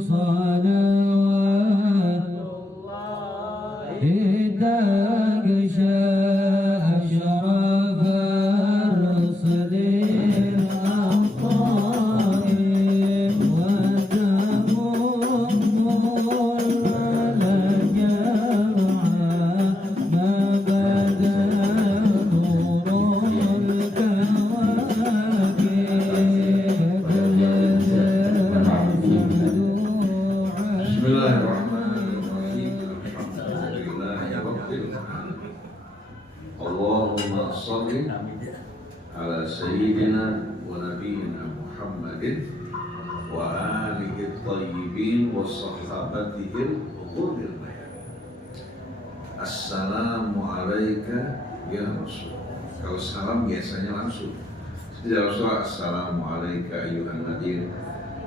صلوات إذا غشى أشرف الرصد الأمطار وتمر Allahumma sholli ala sayyidina wa nabiyyina Muhammadin wa alihi thayyibin wa sahabatihi al-ghurril bayan. Assalamu alayka ya Rasul. Kalau salam biasanya langsung. Tidak usah assalamu alayka ayyuhan nadir.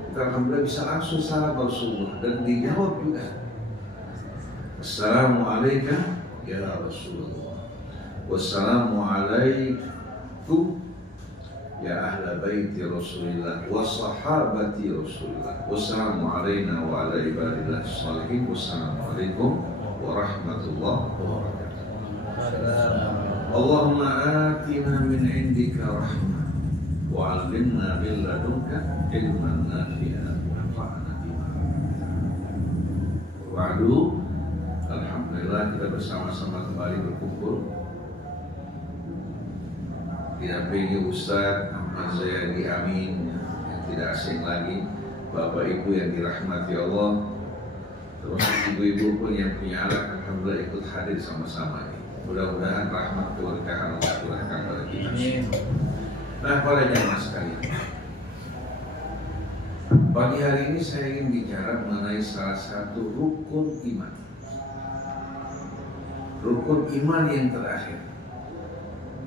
Kita alhamdulillah bisa langsung salam Rasulullah dan dijawab juga. Assalamu alayka ya Rasulullah. Wassalamu alaikum ya ahla baiti Rasulillah wa sahabati Rasulillah. Wassalamu alaina wa ala ibadillah shalihin. Wassalamu alaikum warahmatullahi wabarakatuh. Allahumma atina min indika rahmah wa 'allimna min ladunka ilman nafi'an wanfa'na bima 'allamtana. Wa'adu, alhamdulillah kita bersama-sama kembali berkumpul didampingi Ustaz Ahmad Zayadi Amin yang tidak asing lagi, Bapak Ibu yang dirahmati Allah, terus ibu-ibu pun yang punya anak alhamdulillah ikut hadir sama-sama. Mudah-mudahan rahmat keberkahan Allah curahkan pada kita. Nah, para jamaah sekalian, pagi hari ini saya ingin bicara mengenai salah satu rukun iman. Rukun iman yang terakhir.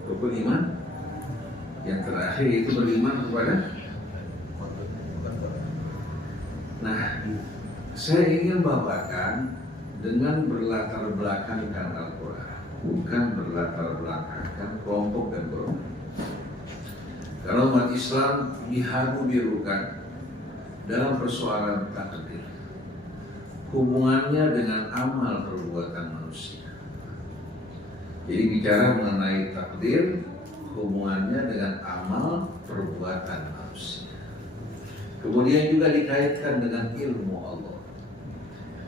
Rukun iman yang terakhir itu beriman kepada. Nah, saya ingin bawakan dengan berlatar belakangkan Al-Quran, bukan berlatar belakangkan kelompok dan golongan. Karena umat Islam diharu-birukan dalam persoalan takdir, hubungannya dengan amal perbuatan manusia. Jadi bicara mengenai takdir, hubungannya dengan amal perbuatan manusia. Kemudian juga dikaitkan dengan ilmu Allah.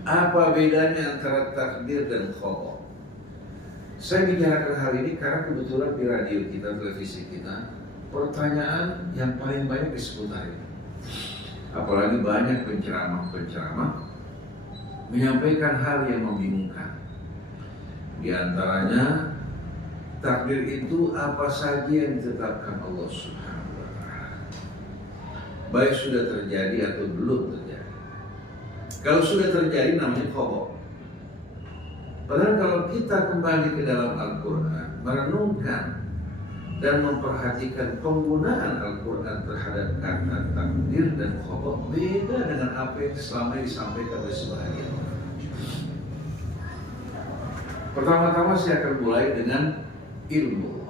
Apa bedanya antara takdir dan qada? Saya bicarakan hal ini karena kebetulan di radio kita, televisi kita, pertanyaan yang paling banyak seputar ini. Apalagi banyak penceramah-penceramah menyampaikan hal yang membingungkan. Di antaranya, takdir itu apa saja yang ditetapkan Allah Subhanahu wa Ta'ala, baik sudah terjadi atau belum terjadi. Kalau sudah terjadi namanya qada. Padahal kalau kita kembali ke dalam Al-Quran, merenungkan dan memperhatikan penggunaan Al-Quran terhadap kata takdir dan qada beda dengan apa yang selama disampaikan oleh sebagian orang. Pertama-tama saya akan mulai dengan ilmu.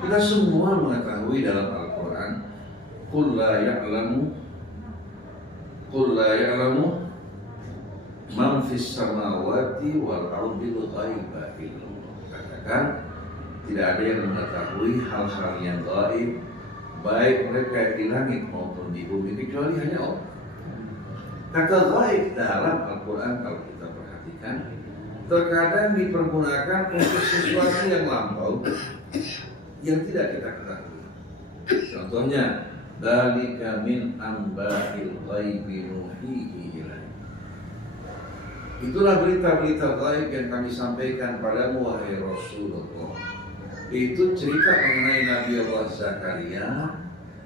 Kita semua mengetahui dalam Al-Quran, qul la ya'lamu man fis samawati wal ardil ghaiba illallah. Katakan, tidak ada yang mengetahui hal-hal yang gaib, baik mereka di langit maupun di bumi, kecuali hanya Allah. Kata gaib dalam Al-Quran kalau kita perhatikan, terkadang dipergunakan untuk sesuatu yang lampau yang tidak kita ketahui. Contohnya, dzalika min amba'il ghaibi nuhihi ilaik. Itulah berita-berita gaib yang kami sampaikan padamu wahai Rasulullah. Itu cerita mengenai Nabi Allah Zakaria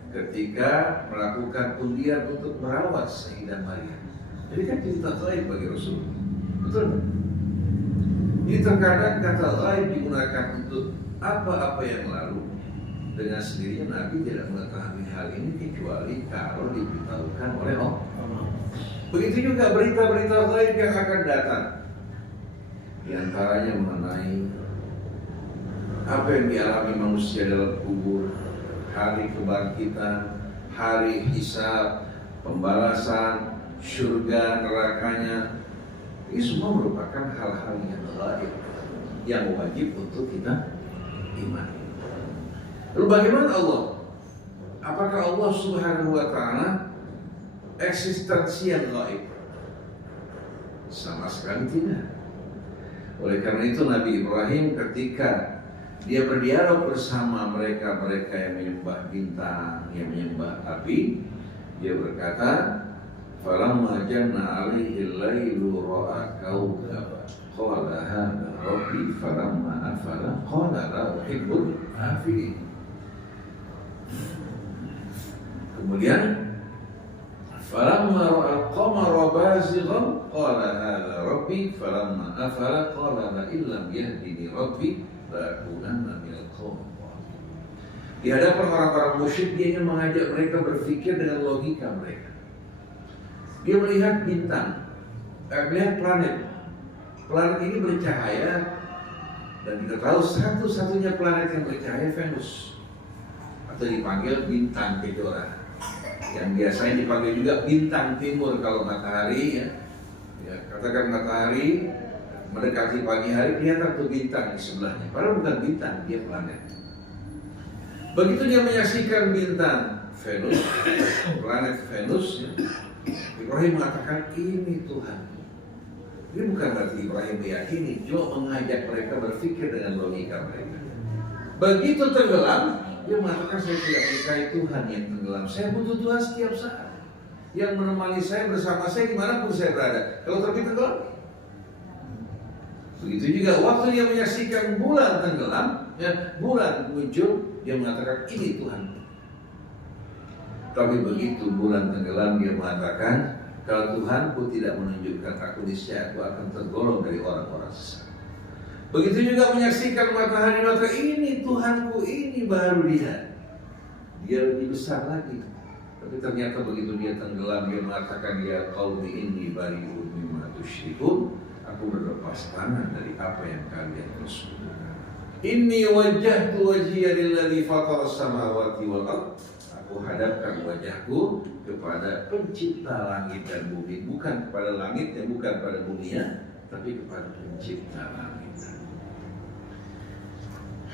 ketika melakukan undian untuk merawat Sayyidah Maryam. Jadi kan cerita gaib bagi Rasulullah. Betul? Ini terkadang kata gaib digunakan untuk apa-apa yang lalu. Dengan sendirinya Nabi tidak mengetahui hal ini kecuali kalau diberitahukan oleh Allah. Begitu juga berita-berita gaib yang akan datang. Di antaranya mengenai apa yang dialami manusia dalam kubur, hari kebangkitan, hari hisab, pembalasan, surga, nerakanya. Ini semua merupakan hal-hal yang gaib, yang wajib untuk kita imani. Lalu bagaimana Allah? Apakah Allah Subhanahu wa Ta'ala eksistensi yang gaib? Sama sekali tidak. Oleh karena itu Nabi Ibrahim ketika dia berdialog bersama mereka yang menyembah bintang, yang menyembah api, dia berkata, "Falamma janna 'alaihi al-lailu ra'a kawkaban, qala hadha rabbi, falamma afala qala la uhibbul afilin." Kemudian, "Falamma ra'a al-qamara bazighan qala hadha rabbi, falamma afala qala la illam yahdini rabbi di hadapan orang-orang musyrik, dia ingin mengajak mereka berpikir dengan logika mereka. Dia melihat bintang, melihat planet. Planet ini bercahaya, dan kita tahu satu-satunya planet yang bercahaya Venus, atau dipanggil bintang kejora, yang biasanya dipanggil juga bintang timur kalau matahari ya katakan matahari mendekati pagi hari, kelihatan tuh bintang di sebelahnya. Padahal bukan bintang, dia planet. Begitu dia menyaksikan bintang Venus, planet Venus, Ibrahim mengatakan, ini Tuhan. Ini bukan berarti Ibrahim meyakini, cuma mengajak mereka berpikir dengan logika mereka. Begitu tenggelam, dia mengatakan, saya tidak percaya Tuhan yang tenggelam. Saya butuh Tuhan setiap saat, yang menemani saya, bersama saya dimanapun saya berada. Kalau terbit tenggelam. Begitu juga waktu dia menyaksikan bulan tenggelam, bulan muncul, dia mengatakan ini Tuhan. Tapi begitu bulan tenggelam, dia mengatakan, kalau Tuhanku tidak menunjukkan aku, niscaya aku akan tergolong dari orang-orang sesat. Begitu juga menyaksikan matahari, maka ini Tuhanku, ini baru dia. Dia lebih besar lagi. Tapi ternyata begitu dia tenggelam, dia mengatakan, ya qaumi inni bari'un mimma tusyrikun. Aku berlepas tangan dari apa yang kalian persekutukan. Inni wajjahtu wajhiya lilladzi fatara samawati wal ardh. Aku hadapkan wajahku kepada pencipta langit dan bumi, bukan kepada langitnya, bukan pada buminya, tapi kepada pencipta langit dan bumi.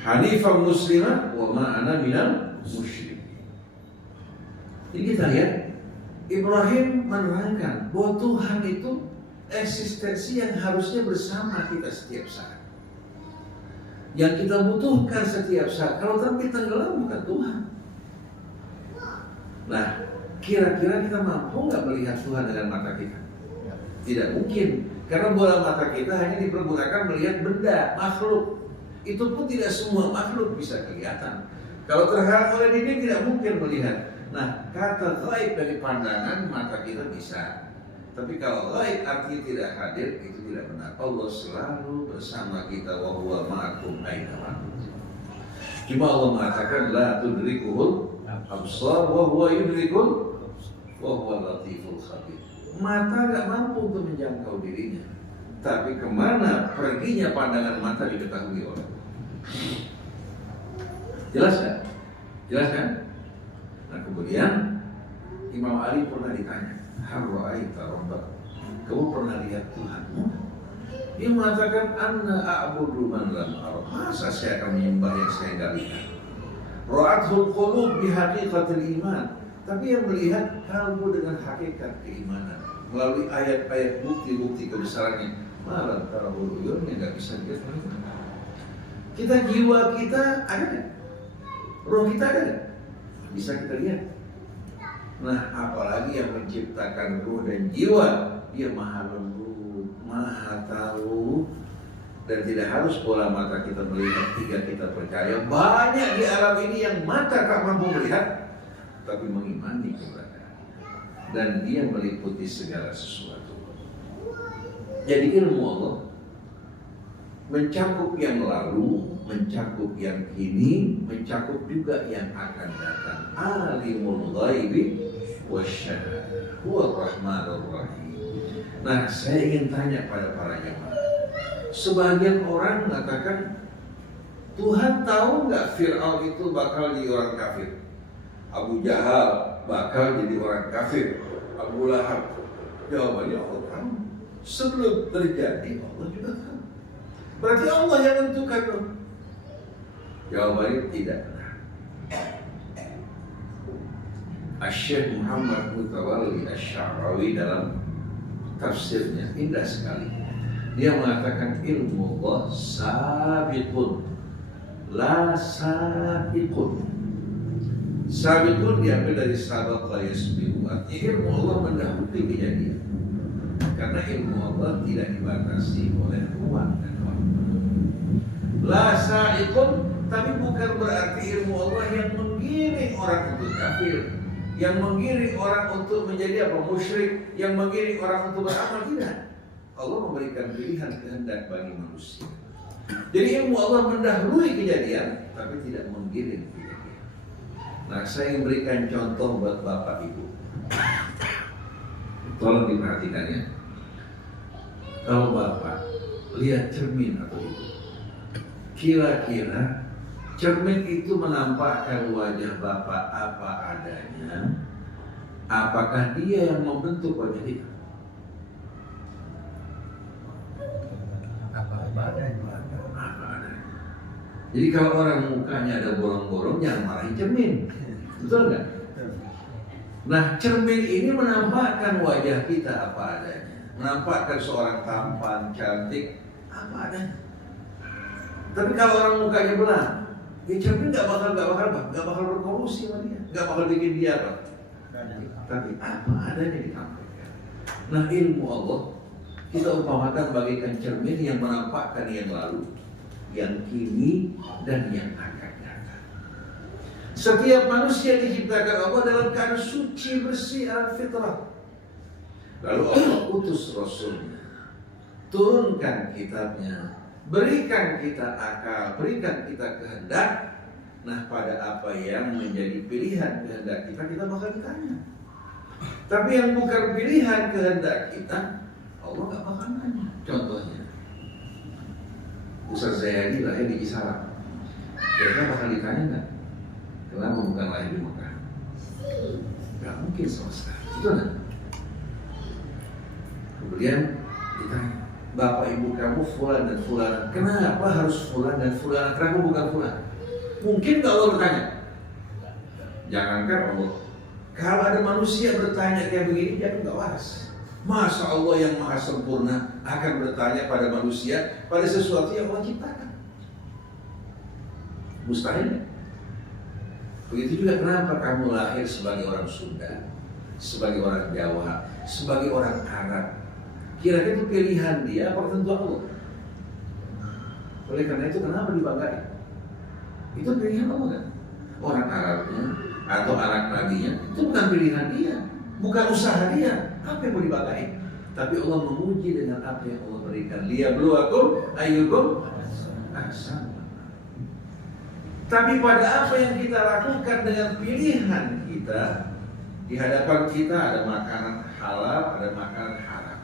Hanifan muslimah wa ma ana minal musyrikin. Jadi kita lihat Ibrahim menerangkan bahwa Tuhan itu eksistensi yang harusnya bersama kita setiap saat, yang kita butuhkan setiap saat. Kalau terbit tenggelam bukan Tuhan. Nah, kira-kira kita mampu nggak melihat Tuhan dengan mata kita? Tidak mungkin, karena bola mata kita hanya dipergunakan melihat benda, makhluk. Itu pun tidak semua makhluk bisa kelihatan. Kalau terhalang oleh dinding tidak mungkin melihat. Nah, kata gaib dari pandangan mata kita bisa. Tapi kalau gaib artinya tidak hadir, itu tidak benar. Allah selalu bersama kita, wa huwa ma'akum aina ma kuntum. Cuma Allah mengatakan la tudrikuhul absar wa huwa yudrikul wa huwa latiful khabir. Mata tidak mampu untuk menjangkau dirinya, tapi kemana perginya pandangan mata diketahui oleh Allah. Jelas kan? Jelas kan? Nah kemudian Imam Ali pernah ditanya, Har-ra'aita rabbak, kamu pernah lihat Tuhanmu? Dia mengatakan, anna a'budu man lam ara. Masa saya akan menyembah yang saya tidak lihat? Ra'athul qulub bihaqiqatil iman. Tapi yang melihat kalbu dengan hakikat keimanan, melalui ayat-ayat bukti-bukti kebesarannya. Malah tarahul uyun yang nggak bisa dilihat. Kita, jiwa kita ada nggak? Roh kita ada nggak? Bisa kita lihat. Nah, apalagi yang menciptakan ruh dan jiwa, dia maha lembut, maha tahu, dan tidak harus bola mata kita melihat hingga kita percaya. Banyak di alam ini yang mata tak mampu melihat, tapi mengimani keberadaan, dan dia meliputi segala sesuatu. Jadi ilmu Allah mencakup yang lalu, mencakup yang kini, mencakup juga yang akan datang. Alimul ghaibi wasyahadah, huwa rahmanur rahim. Nah, saya ingin tanya pada para jemaah. Sebagian orang mengatakan, Tuhan tahu nggak Fir'aun itu bakal jadi orang kafir? Abu Jahal bakal jadi orang kafir, Abu Lahab. Jawabannya Allah tahu. Sebelum terjadi Allah juga tahu. Berarti Allah yang menentukan dong. Jawabannya tidak benar. Asy-Syaikh Muhammad Mutawalli Asy-Sya'rawi dalam tafsirnya indah sekali. Dia mengatakan ilmu Allah sabiqun la sabiqun. Sabiqun diambil dari sabaqa yasbiqu. Artinya ilmu Allah mendahului kejadian. Karena ilmu Allah tidak dibatasi oleh ruang dan waktu. La sa'iqun, tapi bukan berarti ilmu Allah yang menggiring orang untuk kafir, yang menggiring orang untuk menjadi musyrik, yang menggiring orang untuk beramal, tidak. Allah memberikan pilihan kehendak bagi manusia. Jadi ilmu Allah mendahului kejadian, tapi tidak menggiring kejadian. Nah, saya ingin berikan contoh buat Bapak Ibu. Tolong diperhatikan ya. Kalau Bapak lihat cermin atau Ibu, kira-kira cermin itu menampakkan wajah Bapak apa adanya, apakah dia yang membentuk wajah kita? Apa adanya. Jadi kalau orang mukanya ada bolong-bolong, jangan marahin cermin. Betul nggak? Nah, cermin ini menampakkan wajah kita apa adanya, menampakkan seorang tampan, cantik, apa adanya. Tapi kalau orang mukanya belang, ya cermin nggak bakal berkolusi sama dia, nggak bakal bikin dia apa. Tapi apa adanya ditampilkan. Nah, ilmu Allah kita umpamakan bagaikan cermin yang menampakkan yang lalu, yang kini, dan yang akan datang. Setiap manusia diciptakan Allah dalam keadaan suci, bersih, al-fitrah. Lalu Allah utus Rasulnya, turunkan kitabnya, berikan kita akal, berikan kita kehendak. Nah, pada apa yang menjadi pilihan kehendak kita bakal ditanya. Tapi yang bukan pilihan kehendak kita, Allah gak bakal nanya. Contohnya, Ustaz Zayadi lahir di Cisarak, kira-kira bakal ditanya gak? Kenapa bukan lahir di Mekah? Gak mungkin sama sekali. Itu kan? Kemudian ditanya, Bapak ibu kamu fulan dan fulan, kenapa harus fulan dan fulan? Kenapa bukan fulan? Mungkin gak Allah bertanya? Jangankan Allah, kalau ada manusia bertanya kayak begini, dia gak waras. Masa Allah yang maha sempurna akan bertanya pada manusia pada sesuatu yang Allah ciptakan? Mustahil. Begitu juga kenapa kamu lahir sebagai orang Sunda, sebagai orang Jawa, sebagai orang Arab? Kira-kira itu pilihan dia apa ketentuan Allah? Oleh karena itu kenapa dibanggain? Itu pilihan Allah kan? Orang Arabnya atau anak nabinya itu bukan pilihan dia, bukan usaha dia. Apa yang mau dibanggain? Tapi Allah memuji dengan apa yang Allah berikan. Liyabluwakum ayyukum ahsanu. Tapi pada apa yang kita lakukan dengan pilihan kita, di hadapan kita ada makanan halal, ada makanan haram.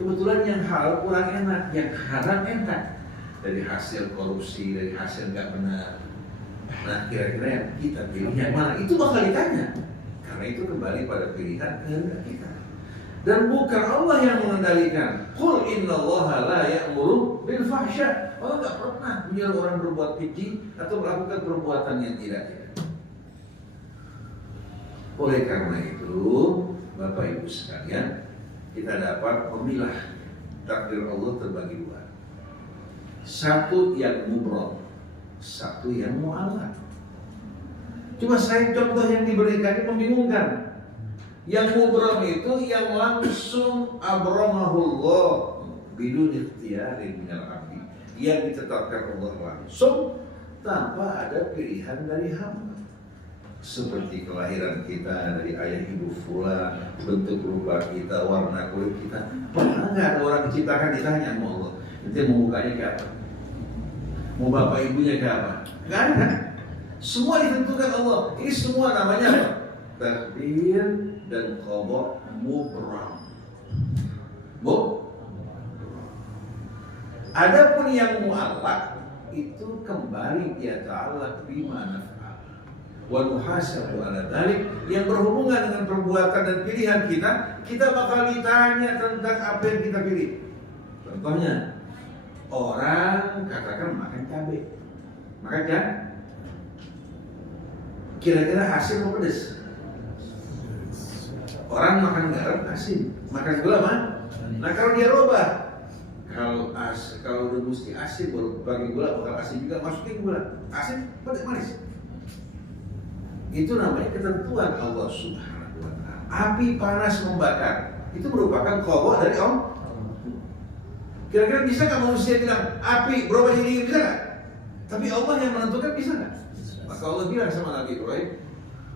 Kebetulan yang halal kurang enak, yang haram enak. Dari hasil korupsi, dari hasil nggak benar. Nah, kira-kira yang kita pilih yang mana? Itu bakal ditanya. Karena itu kembali pada pilihan kehendak kita. Dan bukan Allah yang mengendalikan. Qul innallaha la ya'muru bil fahsya. Allah nggak pernah menyuruh orang berbuat keji atau melakukan perbuatan yang tidak. Oleh karena itu, Bapak Ibu sekalian, kita dapat memilah takdir Allah terbagi dua. Satu yang mubrom, satu yang mu'allaq. Cuma saya contoh yang diberikan ini membingungkan. Yang mubrom itu yang langsung abramahullah bidun ikhtiyarin minal abdi, yang ditetapkan Allah langsung tanpa ada pilihan dari hamba. Seperti kelahiran kita dari ayah ibu fulan, bentuk rupa kita, warna kulit kita. Pernah nggak ada orang diciptakan ditanya sama Allah, nanti mau mukanya kayak apa, mau bapak ibunya kayak apa? Nggak ada. Semua ditentukan Allah. Ini semua namanya apa? Takdir dan qada mubram. Adapun yang mu'allaq itu kembali dia ta'allaq bima naf'al. wa nuhasabu ala dzalik, yang berhubungan dengan perbuatan dan pilihan kita bakal ditanya tentang apa yang kita pilih. Contohnya, orang katakan makan cabai, makan cabai, kira-kira asin atau pedas? Orang makan garam asin, makan gula mah. Nah kalau dia robah, kalau udah mesti asin baru bagi gula bakal asin juga, masukin gula, asin, pedas, manis. Itu namanya ketentuan Allah Subhanahu wa Ta'ala. Api panas membakar itu merupakan qada dari Allah. Kira-kira bisa nggak manusia bilang api berubah jadi dingin, bisa nggak? Tapi Allah yang menentukan, bisa nggak? Maka Allah bilang sama Nabi Ibrahim,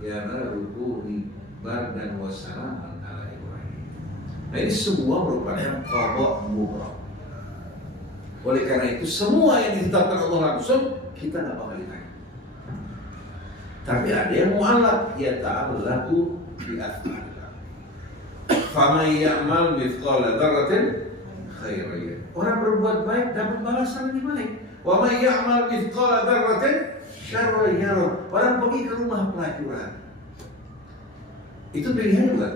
ya narukuni bardan wa salaman ala Ibrahim. Nah ini semua merupakan qada mubrah. Oleh karena itu semua yang ditetapkan Allah langsung kita nggak bakal ditanya. Tapi ada yang mu'allaq, ya ta'allaqu bi af'alillah. Faman ya'mal mithqala dzarratin khairan yarah. Orang berbuat baik dapat balasan lebih baik. Wa man ya'mal mithqala dzarratin syarran yarah. Orang pergi ke rumah pelacuran, itu pilihan bukan?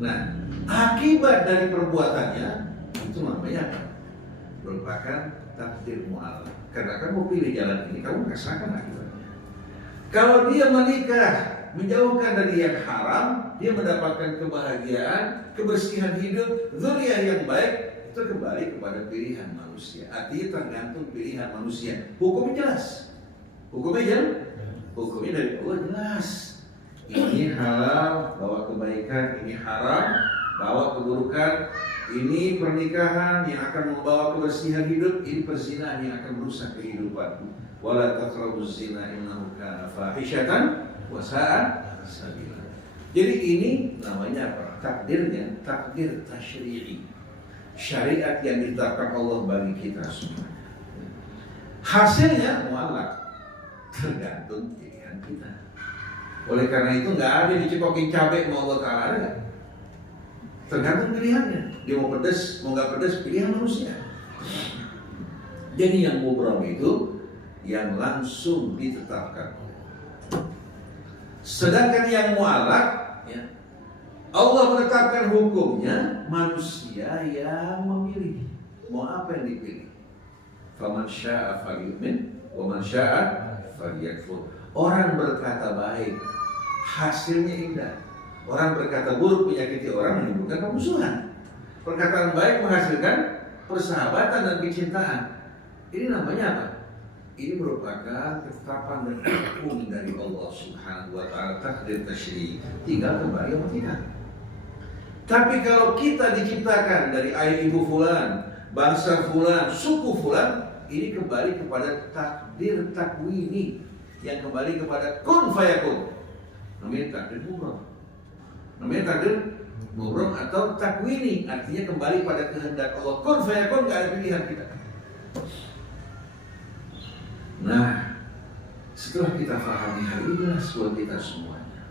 Nah, akibat dari perbuatannya itu namanya apa? Merupakan takdir mu'allaq. Karena kamu pilih jalan ini, kamu rasakan akibatnya. Kalau dia menikah, menjauhkan dari yang haram, dia mendapatkan kebahagiaan, kebersihan hidup, dzurriyyah yang baik, itu kembali kepada pilihan manusia. Artinya tergantung pilihan manusia. Hukumnya jelas. Hukumnya dari Allah jelas. Ini halal, bawa kebaikan, ini haram, bawa keburukan. Ini pernikahan yang akan membawa kebersihan hidup, ini perzinahan yang akan merusak kehidupan. Wala taqrabuz zina innahu kana fahishatan wa sa'a sabila. Jadi ini namanya apa? Takdirnya takdir tasyri'i. Syariat yang ditetapkan Allah bagi kita semua. Hasilnya mu'allaq, tergantung pilihan kita. Oleh karena itu nggak ada dicekokin cabai mau Allah Ta'ala, ada nggak? Tergantung pilihannya. Dia mau pedas, mau nggak pedas, pilihan manusia. Jadi yang mubram itu yang langsung ditetapkan. Sedangkan yang mu'allaq, ya, Allah menetapkan hukumnya, manusia yang memilih. Mau apa yang dipilih? Faman syaa'a falyu'min wa man syaa'a falyakfur. Orang berkata baik, hasilnya indah. Orang berkata buruk, menyakiti orang, menimbulkan permusuhan. Perkataan baik menghasilkan persahabatan dan kecintaan. Ini namanya apa? Ini merupakan ketetapan dan hukum dari Allah Subhanahu wa Ta'ala, takdir tasyri'. Tinggal kembali sama kita. Tapi kalau kita diciptakan dari ayah ibu fulan, bangsa fulan, suku fulan, ini kembali kepada takdir takwini, yang kembali kepada kun fayakun. Namanya takdir mubram. Namanya takdir mubram atau takwini, artinya kembali pada kehendak Allah. Kun fayakun, gak ada pilihan kita. Nah, setelah kita pahami hal ini jelas buat kita semuanya,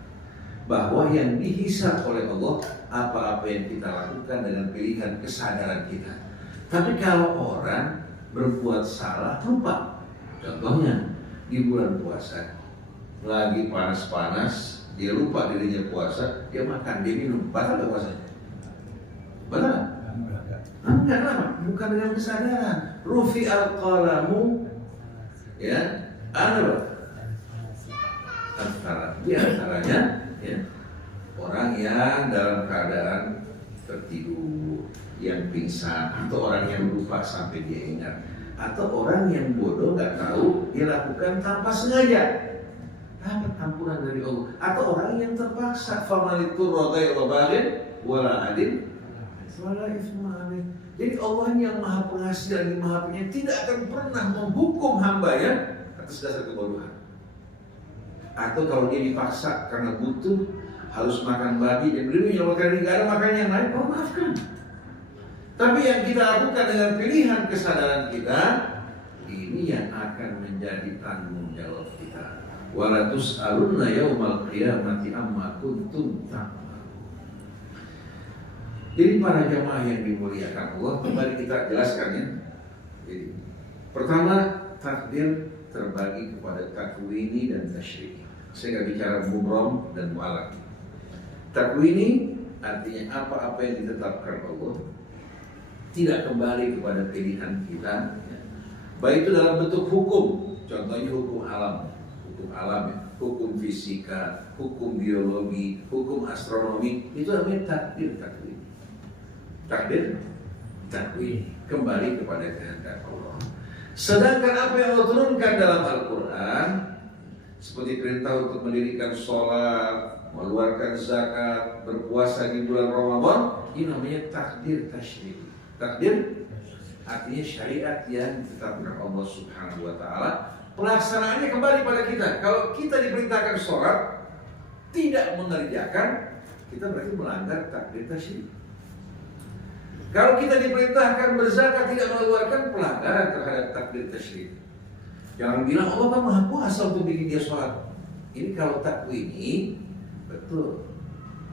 bahwa yang dihisab oleh Allah apa-apa yang kita lakukan dengan pilihan kesadaran kita. Tapi kalau orang berbuat salah lupa, contohnya di bulan puasa lagi panas-panas, dia lupa dirinya puasa, dia makan, dia minum, batal gak puasanya? Batal? Enggak, kenapa? Bukan dengan kesadaran. Rufi al-qalamu, ya, ada antaranya, ya, orang yang dalam keadaan tertidur, yang pingsan, atau orang yang lupa sampai dia ingat, atau orang yang bodoh nggak tahu dia lakukan tanpa sengaja, dapat ampunan dari Allah. Atau orang yang terpaksa, famalitur rogai robalin wala adin wala ismail. Jadi Allah yang maha pengasih dan maha penyayang tidak akan pernah menghukum hambanya atas dasar kebodohan. Atau kalau dia dipaksa karena butuh harus makan babi dan beli yang makan nggak ada makan yang lain, Allah maafkan. Tapi yang kita lakukan dengan pilihan kesadaran kita, ini yang akan menjadi tanggung jawab kita. Wala tus'alunna yaumal qiyamati amma kuntum ta'malun. Jadi para jamaah yang dimuliakan Allah, kembali kita jelaskan ya. Jadi, pertama, takdir terbagi kepada takwini dan tasyri'i. Saya nggak bicara mubrom dan mu'alaq. Takwini artinya apa-apa yang ditetapkan Allah tidak kembali kepada pilihan kita, ya. Baik itu dalam bentuk hukum, contohnya hukum alam ya, hukum fisika, hukum biologi, hukum astronomi, itu namanya takdir takwini kembali kepada kehendak Allah. Sedangkan apa yang Allah turunkan dalam Al-Quran, seperti perintah untuk mendirikan sholat, mengeluarkan zakat, berpuasa di bulan Ramadan, ini namanya takdir tasyrik. Takdir artinya syariat yang ditetapkan Allah Subhanahu wa Ta'ala. Pelaksanaannya kembali pada kita. Kalau kita diperintahkan sholat, tidak mengerjakan, kita berarti melanggar takdir tasyrik. Kalau kita diperintahkan berzakat, tidak mengeluarkan, pelanggaran terhadap takdir tasyrik. Jangan bilang Allah kan maha kuasa untuk bikin dia sholat. Ini kalau takwini betul.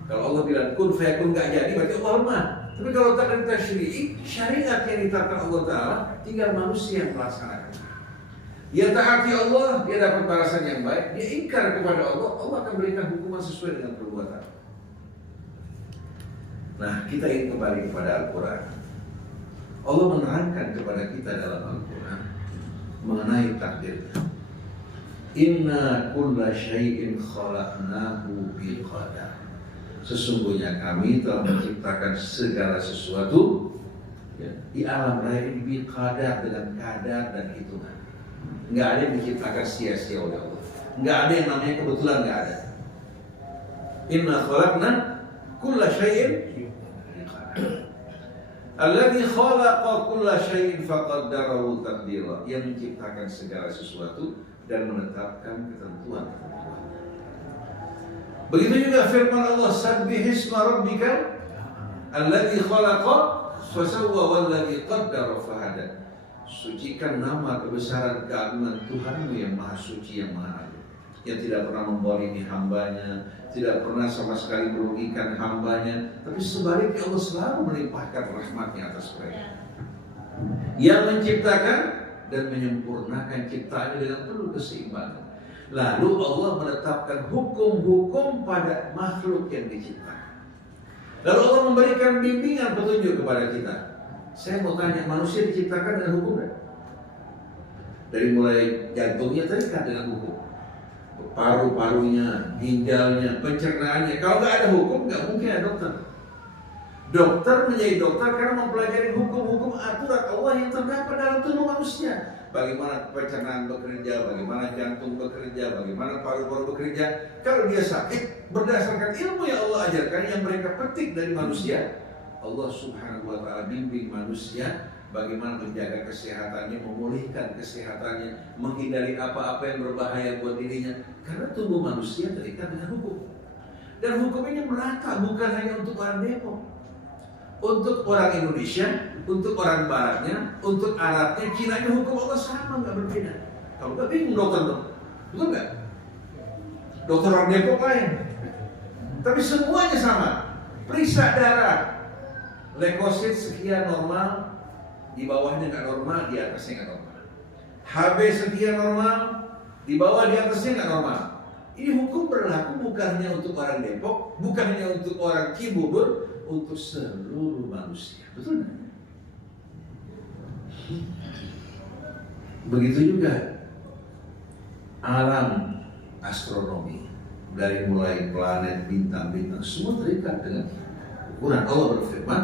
Kalau Allah bilang kun fayakun gak jadi, berarti Allah lemah. Tapi kalau takdir tasyrik, syariat yang ditetapkan Allah Ta'ala, tinggal manusia yang melaksanakan. Dia taati Allah, dia dapat balasan yang baik. Dia ingkar kepada Allah, Allah akan berikan hukuman sesuai dengan perbuatan. Nah, kita ingin kembali kepada Al-Quran. Allah menerangkan kepada kita dalam Al-Quran mengenai takdir. Inna kulla syai'in khalaqnahu biqadar. Sesungguhnya kami telah menciptakan segala sesuatu, ya, di alam raya ini biqadar, dengan kadar dan hitungan. Nggak ada yang diciptakan sia-sia oleh Allah. Nggak ada yang namanya kebetulan, nggak ada. Inna khalaqna kulla syai'in biqadar. Alladzi khalaqa kulla syai'in faqaddarahu taqdira. Yang menciptakan segala sesuatu dan menetapkan ketentuan-ketentuan. Begitu juga firman Allah, sabbihisma rabbika alladzi khalaqa fasawwa walladzi qaddara fahada. Sucikan nama kebesaran keagungan Tuhanmu yang maha suci, yang maha adil, yang tidak pernah membolimi hambanya, tidak pernah sama sekali merugikan hambanya, tapi sebaliknya Allah selalu melimpahkan rahmatnya atas mereka. Yang menciptakan dan menyempurnakan ciptaannya dengan penuh keseimbangan. Lalu Allah menetapkan hukum-hukum pada makhluk yang diciptakan. Lalu Allah memberikan bimbingan petunjuk kepada kita. Saya mau tanya, manusia diciptakan dengan hukum kan? Dari mulai jantungnya terikat dengan hukum, paru-parunya, ginjalnya, pencernaannya. Kalau nggak ada hukum, nggak mungkin ada dokter. Dokter menjadi dokter karena mempelajari hukum-hukum aturan Allah yang terdapat dalam tubuh manusia. Bagaimana pencernaan bekerja, bagaimana jantung bekerja, bagaimana paru-paru bekerja. Kalau dia sakit, berdasarkan ilmu yang Allah ajarkan, yang mereka petik dari manusia, Allah Subhanahu wa Ta'ala bimbing manusia bagaimana menjaga kesehatannya, memulihkan kesehatannya, menghindari apa-apa yang berbahaya buat dirinya. Karena tubuh manusia terikat dengan hukum. Dan hukum ini merata, bukan hanya untuk orang Depok, untuk orang Indonesia, untuk orang Baratnya, untuk Arabnya, Cinanya, hukum Allah sama, nggak berbeda. Kalau nggak bingung dokter dong, betul nggak? Dokter orang Depok lain, tapi semuanya sama. Periksa darah, leukosit sekian normal, di bawahnya nggak normal, di atasnya nggak normal. HB sekian normal, di bawah di atasnya nggak normal. Ini hukum berlaku bukan hanya untuk orang Depok, bukan hanya untuk orang Cibubur, untuk seluruh manusia. Betul nggak? Begitu juga alam astronomi, dari mulai planet, bintang-bintang, semua terikat dengan ukuran. Allah berfirman,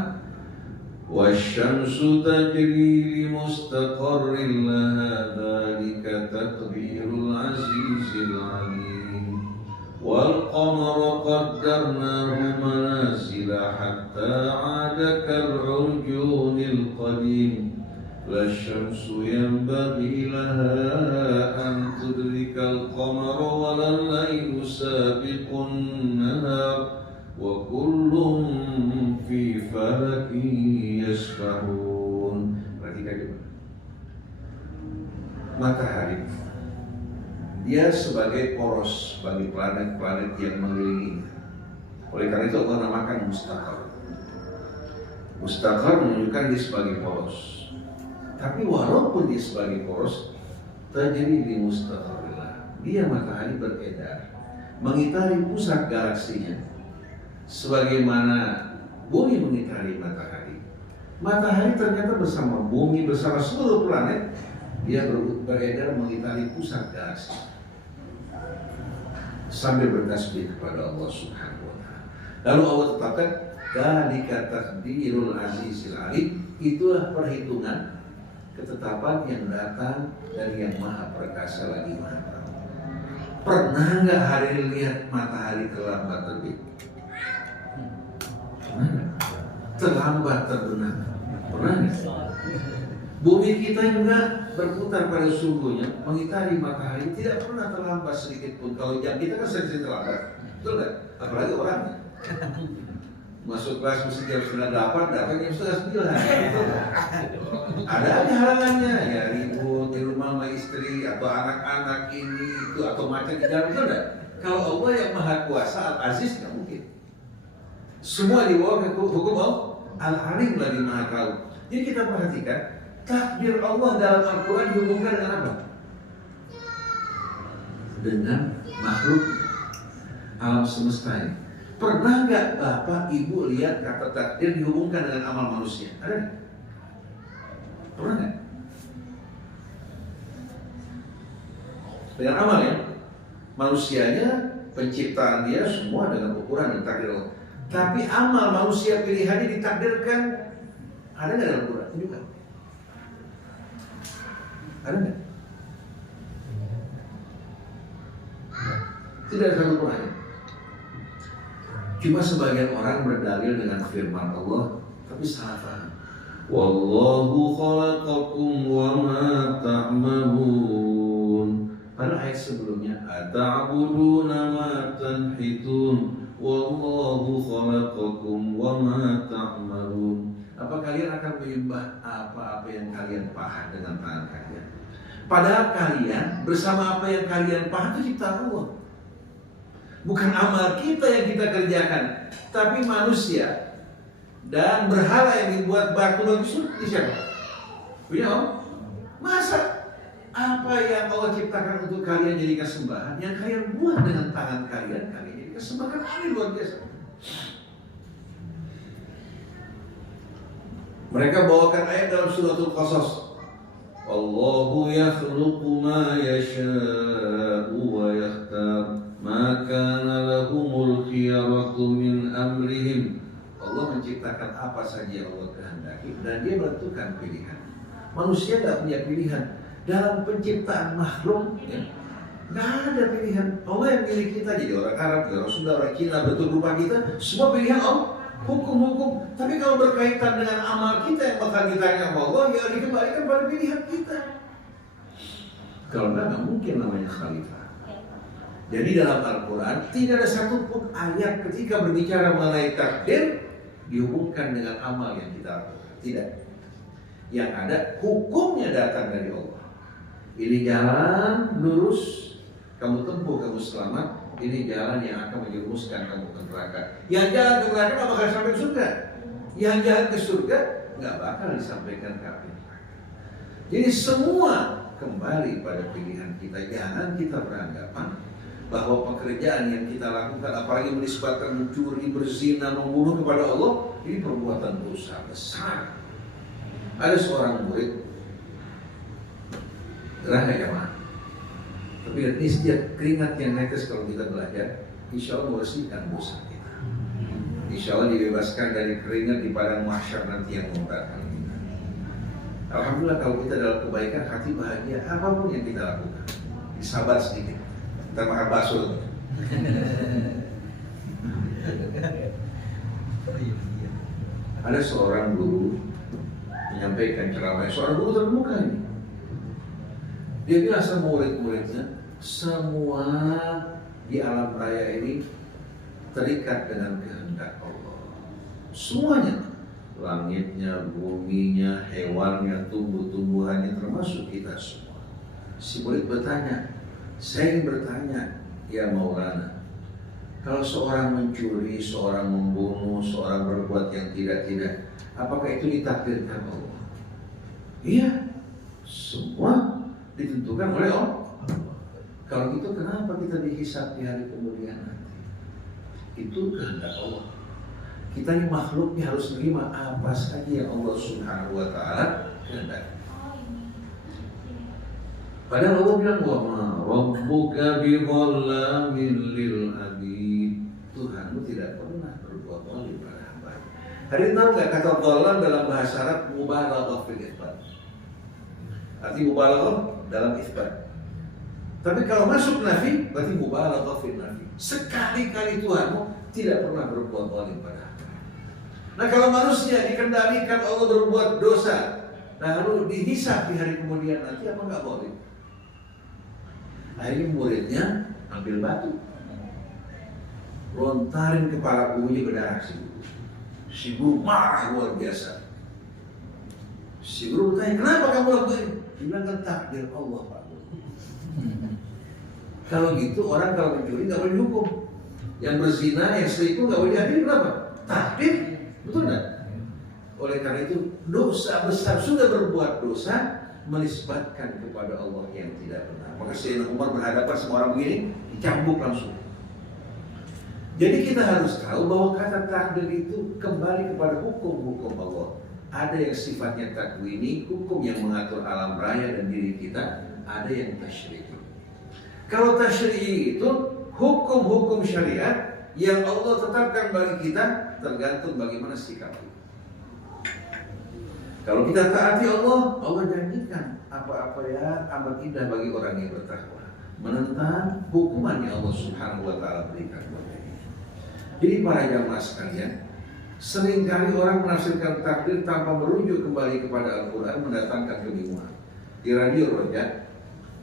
wasyamsu tajri limustaqarrin laha dzalika taqdirul azizil alim wal qamara qaddarnahu manazila hatta 'ada kal 'urjunil qadim la syamsu yanbaghi laha an tudrikal qamara wa lal laylu sabiqun nahar wa kullum fi falakin yasbahun. Perhatikan coba. Matahari, dia sebagai poros bagi planet-planet yang mengelilinginya. Oleh karena itu Allah namakan mustaqar. Mustaqar menunjukkan dia sebagai poros. Tapi walaupun dia sebagai poros, tajri li mustaqarrillah, dia matahari beredar mengitari pusat galaksinya sebagaimana bumi mengitari matahari. Matahari ternyata bersama bumi, bersama seluruh planet, dia beredar mengitari pusat galaksi sambil bertasbih kepada Allah Subhanahu wa Ta'ala. Lalu Allah tetapkan dzalika taqdirul azizil alim, itulah perhitungan ketetapan yang datang dari yang maha perkasa lagi maha tahu. Pernah nggak hari ini lihat matahari terlambat terbit? Terlambat terbenam? Pernah nggak? Bumi kita juga berputar pada sungguhnya mengitari matahari, tidak pernah terlambat sedikit pun. Kalau jam kita kan sering terlambat, betul nggak? Apalagi orangnya. Masuk kelas mesti jam 9:08, datang jam 8:30. Ada aja halangannya, ya ribut di rumah sama istri atau anak-anak ini itu atau macet di jalan, betul nggak? Kalau Allah yang maha kuasa Al-Aziz nggak mungkin. Semua di bawah hukum Allah, Al-Alim lagi maha tahu. Jadi kita perhatikan takdir Allah dalam Al-Quran dihubungkan dengan apa? Dengan makhluk alam semesta ini. Pernah nggak Bapak Ibu lihat kata takdir dihubungkan dengan amal manusia? Ada nggak? Pernah nggak? Dengan amal ya, manusianya, penciptaan dia semua dengan ukuran dan takdir Allah. Tapi amal manusia pilihannya ditakdirkan, ada nggak dalam Quran? Tunjukkan. Ada nggak? Tidak ada satu Quran. Cuma sebagian orang berdalil dengan firman Allah, tapi salah paham. Wallahu khalaqakum wa ma ta'malun. Pada ayat sebelumnya, ata'buduna ma tanhitun, wallahu khalaqakum wa ma ta'malun. Apa kalian akan menyembah apa-apa yang kalian pahat dengan tangan kalian? Padahal kalian bersama apa yang kalian pahat itu ciptaan Allah. Bukan amal kita yang kita kerjakan, tapi manusia dan berhala yang dibuat batu itu siapa? Punya Allah. Masa apa yang Allah ciptakan untuk kalian jadikan sembahan, yang kalian buat dengan tangan kalian jadikan sembahan, ini luar biasa. Mereka bawakan ayat dalam suratul Qasas. Allahu yakhluqu ma yasha'u wa yakhtar. Maka lahumul khiyaratu min amrihim. Allah menciptakan apa saja yang Allah kehendaki dan dia menentukan pilihan. Manusia tidak punya pilihan dalam penciptaan makhluk, ya. Nggak ada pilihan. Allah yang pilih kita jadi orang Arab, orang Sunda, orang Cina, bentuk rupa kita, semua pilihan Allah. Hukum-hukum. Tapi kalau berkaitan dengan amal kita yang bakal ditanya sama Allah, ya dikembalikan pada pilihan kita. Kalau nggak mungkin namanya khalifah. Jadi dalam Al-Quran tidak ada satupun ayat ketika berbicara mengenai takdir dihubungkan dengan amal yang kita lakukan. Tidak. Yang ada hukumnya datang dari Allah. Ini jalan lurus, kamu tempuh, kamu selamat. Ini jalan yang akan menjerumuskan kamu ke neraka. Yang jalan ke neraka nggak bakal sampai ke surga. Yang jalan ke surga nggak bakal disampaikan ke api neraka. Jadi semua kembali pada pilihan kita. Jangan kita beranggapan bahwa pekerjaan yang kita lakukan, apalagi menisbatkan mencuri, berzina, membunuh kepada Allah, ini perbuatan dosa besar. Ada seorang murid, gerah ya mah, tapi ini setiap keringat yang netes kalau kita belajar, insya Allah membersihkan dosa kita. Insya Allah dibebaskan dari keringat di padang mahsyar nanti yang memudahkan kita. Alhamdulillah kalau kita dalam kebaikan, hati bahagia, apapun yang kita lakukan, sabar sedikit. Kita makan bakso. Ada seorang guru menyampaikan ceramah, seorang guru terbuka ini. Dia bilang sama murid-muridnya, semua di alam raya ini terikat dengan kehendak Allah. Semuanya, langitnya, buminya, hewannya, tumbuh-tumbuhannya, termasuk kita semua. Si murid bertanya, saya ingin bertanya, ya Maulana, kalau seorang mencuri, seorang membunuh, seorang berbuat yang tidak-tidak, apakah itu ditakdirkan Allah? Iya, semua ditentukan oleh Allah. Kalau gitu kenapa kita dihisab di hari kemudian nanti? Itu kehendak Allah. Kita ini makhluknya harus menerima apa saja yang Allah Subhanahu wa Ta'ala kehendaki. Padahal Allah bilang, wa ma rabbuka bidzallamin lil abid. Tuhanmu tidak pernah berbuat zalim pada hamba. Hari ini tahu nggak kata zalam dalam bahasa Arab mubalaghah fil itsbat. Arti mubalaghah dalam itsbat. Tapi kalau masuk nafi berarti mubalaghah fil nafi. Sekali-kali Tuhanmu tidak pernah berbuat zalim pada hamba. Nah, kalau manusia dikendalikan Allah berbuat dosa, nah lalu dihisab di hari kemudian nanti, apa nggak boleh? Akhirnya muridnya ambil batu, lontarin kepala gurunya berdarah si guru. Si guru marah luar biasa. Si guru bertanya, kenapa kamu lakukan ini? Dia bilang, kan takdir Allah, Pak. Kalau gitu orang kalau mencuri nggak boleh dihukum. Yang berzina, yang selingkuh nggak boleh diadili. Kenapa? Takdir, betul nggak? Oleh karena itu dosa besar, sudah berbuat dosa, menisbatkan kepada Allah yang tidak benar. Maka Sayyidina Umar berhadapan sama orang begini, dicambuk langsung. Jadi kita harus tahu bahwa kata takdir itu kembali kepada hukum-hukum Allah. Ada yang sifatnya takwini, hukum yang mengatur alam raya dan diri kita. Ada yang tasyri'i. Kalau tasyri'i itu hukum-hukum syariat yang Allah tetapkan bagi kita, tergantung bagaimana sikap kita. Kalau kita taati Allah, Allah janjikan apa-apa ya amat indah bagi orang yang bertakwa. Menentang hukuman yang Allah Subhanahu wa Ta'ala berikan kepada kita. Jadi para jamaah sekalian, seringkali orang menafsirkan takdir tanpa merujuk kembali kepada Al-Quran, mendatangkan kebingungan. Di radio Roja,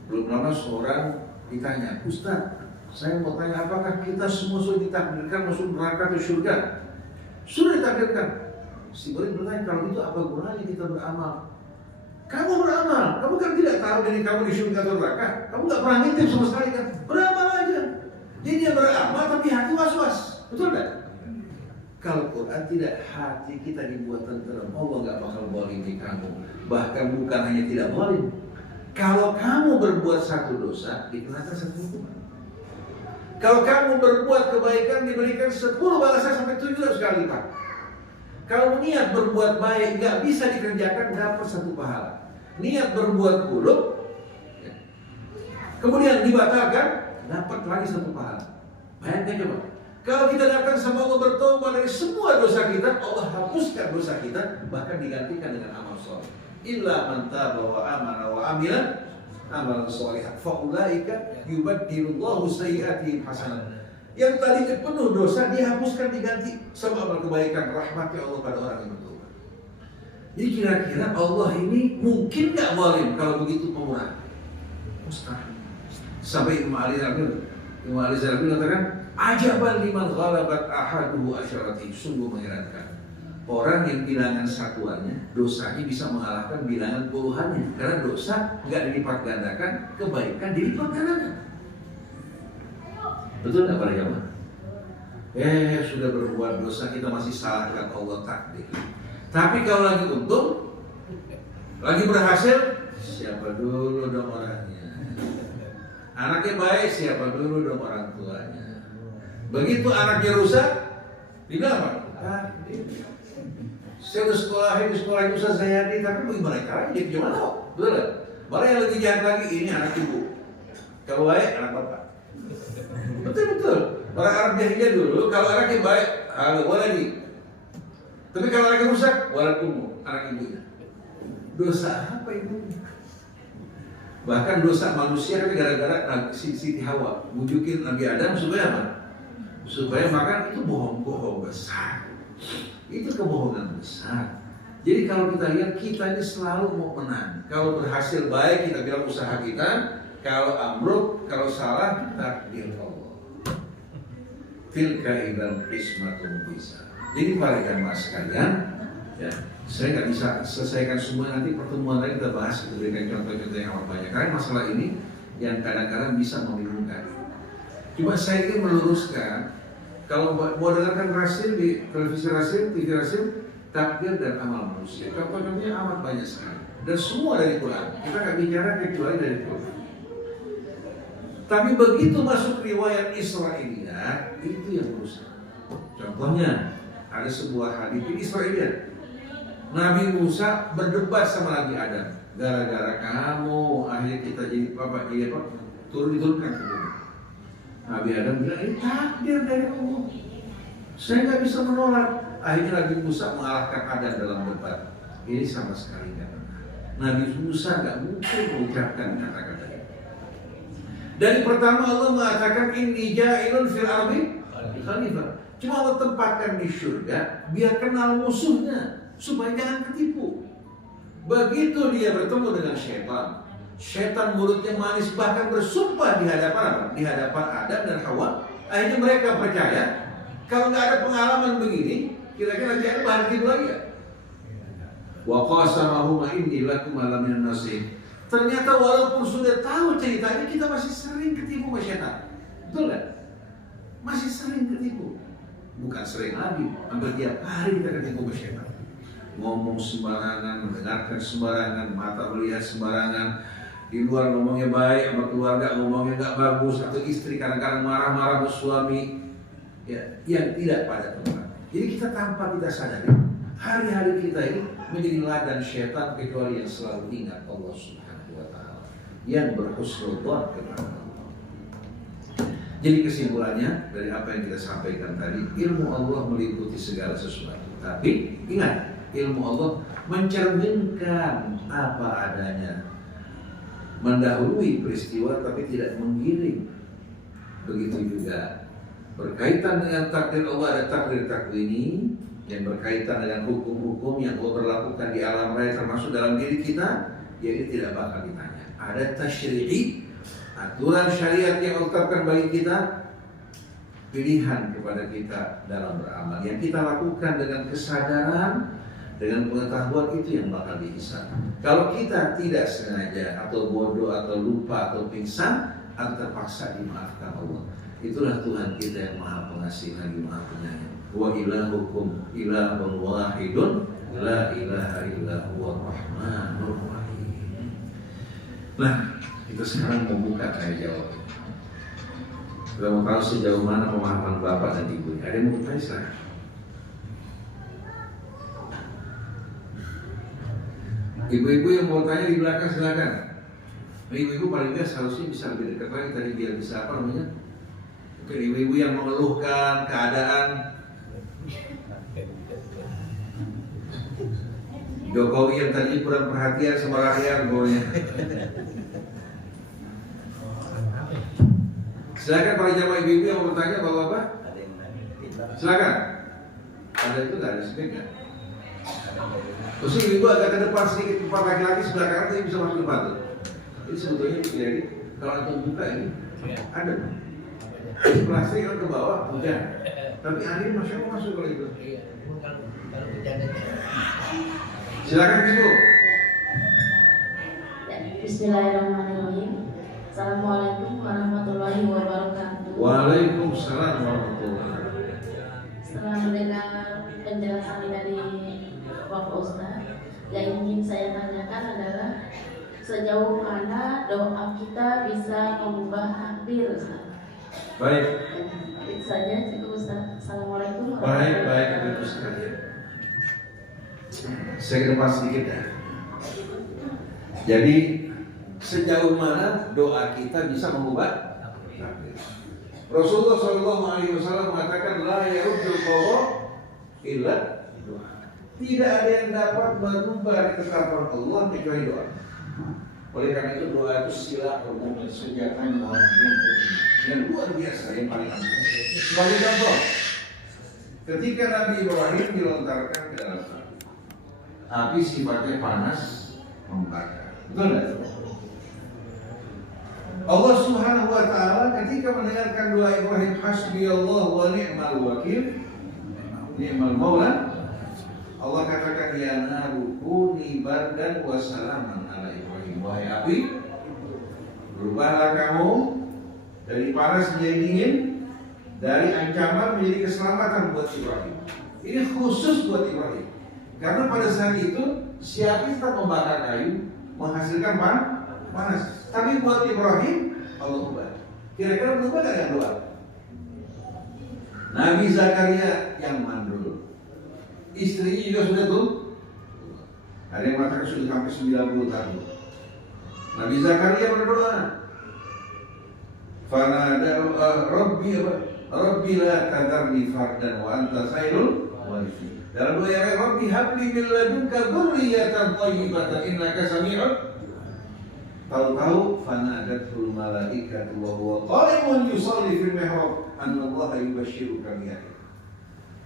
belum lama seorang ditanya, Ustaz, saya mau tanya, apakah kita semua sudah ditakdirkan masuk neraka atau surga? Sudah ditakdirkan. Si murid bertanya, kalau itu apa gunanya kita beramal? Kamu beramal, kamu kan tidak tahu diri kamu di surga atau neraka. Kamu nggak pernah ngintip sama sekali kan? Beramal aja. Jadi dia beramal tapi hati was-was, betul nggak? Kalau Quran tidak, hati kita dibuat tenteram. Allah nggak bakal zalimi kamu. Bahkan bukan hanya tidak zalim. Kalau kamu berbuat satu dosa, dikenakan satu hukuman. Kalau kamu berbuat kebaikan, diberikan 10 balasan sampai 700 kali lipat. Kalau niat berbuat baik nggak bisa dikerjakan, dapat 1 pahala. Niat berbuat buruk, ya, kemudian dibatalkan, dapat lagi 1 pahala. Bayangkan coba. Kalau kita datang sama Allah bertobat dari semua dosa kita, Allah hapuskan dosa kita, bahkan digantikan dengan amal soleh. Illa man taba wa amana wa amila amalan sholihan fa ulaika yubaddilullahu sayyi'atihim hasanat. Yang tadinya penuh dosa dihapuskan, diganti sama amal kebaikan, rahmatnya Allah pada orang yang bertobat. Jadi kira-kira Allah ini mungkin nggak zalim kalau begitu pemurah? Mustahil. Sampai Imam Ali Zarabi mengatakan, ajaban liman ghalabat ahaduhu asyarati. Sungguh mengherankan orang yang bilangan satuannya, dosanya bisa mengalahkan bilangan puluhannya. Karena dosa nggak dilipat gandakan, kebaikan dilipat gandakan. Betul nggak para jamaah? Sudah berbuat dosa kita masih salahkan Allah takdir. Tapi kalau lagi untung, lagi berhasil, siapa dulu dong orangnya? Anaknya baik, siapa dulu dong orang tuanya? Begitu anaknya rusak, dibilang apa? Takdir. Saya udah sekolahin di sekolah Ustaz Zayadi, tapi bagaimana caranya dia gimana? Betul nggak? Malah yang lebih jahat lagi, ini anak ibu. Kalau baik, anak bapak. Betul. Orang Arab jahiliyah dulu, kalau anaknya baik, waladi. Tapi kalau anaknya rusak, walad ummu, anak ibunya. Dosa apa ibunya? Bahkan dosa manusia kan gara-gara Siti Hawa bujukin Nabi Adam supaya apa? Supaya makan. Itu bohong besar. Itu kebohongan besar. Jadi kalau kita lihat, kita ini selalu mau menang. Kalau berhasil baik, kita bilang usaha kita. Kalau amruk, kalau salah, takdir Allah. Tilka idzan qismatun bisa. Jadi para jamaah sekalian, ya, saya nggak bisa selesaikan semua, nanti pertemuan lain kita bahas, kita berikan contoh-contoh yang amat banyak. Karena masalah ini yang kadang-kadang bisa membingungkan. Cuma saya ingin meluruskan, kalau mau dengarkan Rasul di televisi Rasul, TV Rasul, takdir dan amal manusia. Contoh-contohnya amat banyak sekali. Dan semua dari Quran. Kita nggak bicara kecuali dari Quran. Tapi begitu masuk riwayat Israiliyat, itu yang rusak. Contohnya, ada sebuah hadis di Israiliyat. Nabi Musa berdebat sama Nabi Adam. Gara-gara kamu, akhirnya kita jadi apa? Diturunkan ke bumi. Nabi Adam bilang, ini takdir dari Allah. Saya nggak bisa menolak. Akhirnya Nabi Musa mengalahkan Adam dalam debat. Ini sama sekali nggak benar. Nabi Musa nggak mungkin mengucapkan kata-kata itu. Dari pertama Allah mengatakan inni ja'ilun fil ardi khalifah. Cuma Allah tempatkan di surga biar kenal musuhnya supaya jangan ketipu. Begitu dia bertemu dengan setan mulutnya manis bahkan bersumpah di hadapan apa? Di hadapan Adam dan Hawa. Akhirnya mereka percaya. Kalau nggak ada pengalaman begini, kira-kira jangan bahan tipu lagi ya. Wa qasamahuma inni lakum alamin nasih. Ternyata walaupun sudah tahu ceritanya, kita masih sering ketipu sama setan. Betul nggak? Masih sering ketipu. Bukan sering lagi, hampir tiap hari kita ketipu sama setan. Ngomong sembarangan, mendengarkan sembarangan, mata melihat sembarangan. Di luar ngomongnya baik, sama keluarga ngomongnya nggak bagus, atau istri kadang-kadang marah-marah sama suami, ya, yang tidak pada tempatnya. Jadi kita tanpa kita sadari, hari-hari kita ini menjadi ladang syaitan kecuali yang selalu ingat Allah Subhanahu wa Ta'ala, yang berhusnudzon kepada Allah. Jadi kesimpulannya dari apa yang kita sampaikan tadi, ilmu Allah meliputi segala sesuatu. Tapi ingat, ilmu Allah mencerminkan apa adanya, mendahului peristiwa tapi tidak menggiring. Begitu juga berkaitan dengan takdir Allah, ada takdir takwini yang berkaitan dengan hukum-hukum yang Allah berlakukan di alam raya termasuk dalam diri kita, ya ini tidak bakal ditanya. Ada tasyri'i, aturan syariat yang Allah tetapkan bagi kita, pilihan kepada kita dalam beramal yang kita lakukan dengan kesadaran, dengan pengetahuan, itu yang bakal dihisab. Kalau kita tidak sengaja atau bodoh atau lupa atau pingsan atau terpaksa dimaafkan Allah, itulah Tuhan kita yang Maha Pengasih lagi Maha Penyayang. Wa ilahukum ilahun wahidun la ilaha illa huwa rahmanur rahim. Nah, kita sekarang mau buka tanya jawab. Kita mau tahu sejauh mana pemahaman Bapak dan Ibu. Ada yang mau tanya saya? Ibu-ibu yang mau tanya di belakang silakan. Ibu-ibu paling tidak seharusnya bisa lebih dekat lagi tadi biar bisa apa namanya? Mungkin ibu-ibu yang mengeluhkan keadaan Jokowi yang tadi kurang perhatian sama rakyat, pokoknya. Silakan para jamaah ibu-ibu yang mau bertanya, bapak-bapak. Silakan. Ada itu nggak ada speaker? Terus ibu agak ke depan sedikit, tempat laki-laki sebelah kanan tapi bisa masuk depan tuh. Ini sebetulnya jadi kalau untuk buka ini ada. Plastik kan ke bawah, hujan. Tapi angin masih mau masuk kalau itu. Kalau hujan aja. Silakan ibu. Ya, bismillahirrahmanirrahim. Assalamualaikum warahmatullahi wabarakatuh. Waalaikumsalam warahmatullahi wabarakatuh. Setelah mendengar penjelasan dari Bapak Ustaz, yang ingin saya tanyakan adalah sejauh mana doa kita bisa mengubah takdir, Ustaz? Baik. Itu saja cukup, Ustaz. Assalamualaikum Baik, ibu sekalian. Saya ke depan sedikit ya. Jadi sejauh mana doa kita bisa mengubah takdir? Rasulullah SAW mengatakan la yaruddul qada illa doa. Tidak ada yang dapat merubah ketetapan Allah kecuali doa. Oleh karena itu doa itu sila umum senjata yang luar biasa, yang paling aman. Sebagai contoh, ketika Nabi Ibrahim dilontarkan ke dalam api sifatnya panas membakar, betul tidak? Allah Subhanahu wa Ta'ala ketika mendengarkan doa Ibrahim, hasbiyallah wa ni'mal wakil, ni'mal maula, Allah katakan ya naru kuni bardan wa salaman ala Ibrahim. Wahai api, berubahlah kamu dari panas menjadi dingin, dari ancaman menjadi keselamatan buat Ibrahim. Ini khusus buat Ibrahim. Karena pada saat itu si api tetap membakar kayu, menghasilkan panas. Tapi buat Ibrahim Allah ubah. Kira-kira berubah nggak yang doa? Nabi Zakaria yang mandul, istrinya juga sudah tuh. Ada yang mengatakan sudah sampai 90 tahun. Nabi Zakaria berdoa, fanada Rabbi la tadharni fardan wa anta khairul warithin. Dalam doa yang Rabbi habli min ladunka dzurriyyatan thayyibatan innaka sami'un. Tahu-tahu fanadatul malaikatu wa huwa qa'imun yusalli fil mihrab annallaha yubashshiruka bi yahya.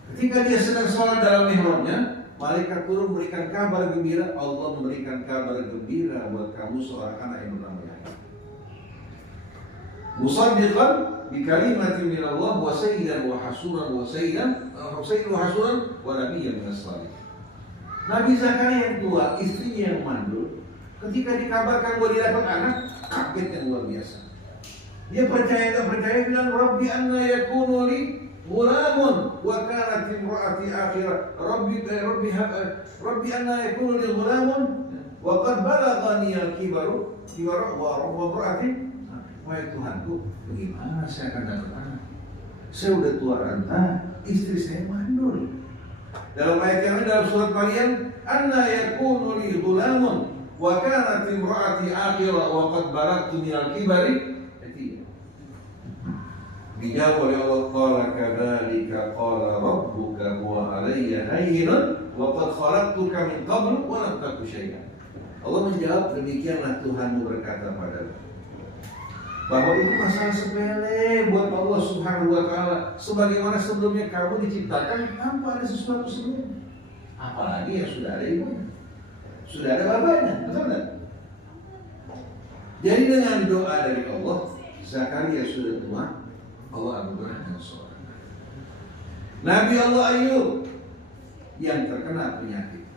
Ketika dia sedang salat dalam mihrabnya, malaikat turun memberikan kabar gembira. Allah memberikan kabar gembira buat kamu seorang anak yang bernama Yahya. Musaddiqan bi kalimatin min Allah wa sayyidan wa hasuran wa nabiyyan min as-salihin. Nabi Zakaria yang tua, istrinya yang mandul, ketika dikabarkan bahwa dia dapat anak, kaget yang luar biasa. Dia percaya tak percaya, bilang Rabbi anna yakunu li ghulamun wa kanat imraati akhirah. Rabbi anna yakunu li ghulamun wa qad balaghani al-kibaru wa imraati. Wahai Tuhanku, bagaimana saya akan dapat anak? Saya udah tua renta, istri saya mandul. Dalam ayat yang lain dalam surat Maryam, anna yakunu li ghulamun wa kanat imraati akhirah wa qad balagtu min al-kibari. Dijawab oleh Allah, qala kadzalika qala rabbuka huwa alayya hayyinun wa qad khalaqtuka min qablu wa lam taku syai'an. Allah menjawab, demikianlah Tuhanmu berkata padamu, bahwa itu masalah sepele buat Allah Subhanahu wa taala. Sebagaimana sebelumnya kamu diciptakan tanpa ada sesuatu sebelumnya. Apalagi yang sudah ada ibunya, sudah ada bapaknya, betul tidak? Jadi dengan doa dari Allah, Zakaria sudah tua, Allah anugerahkan seorang anak. Nabi Allah Ayub yang terkena penyakit,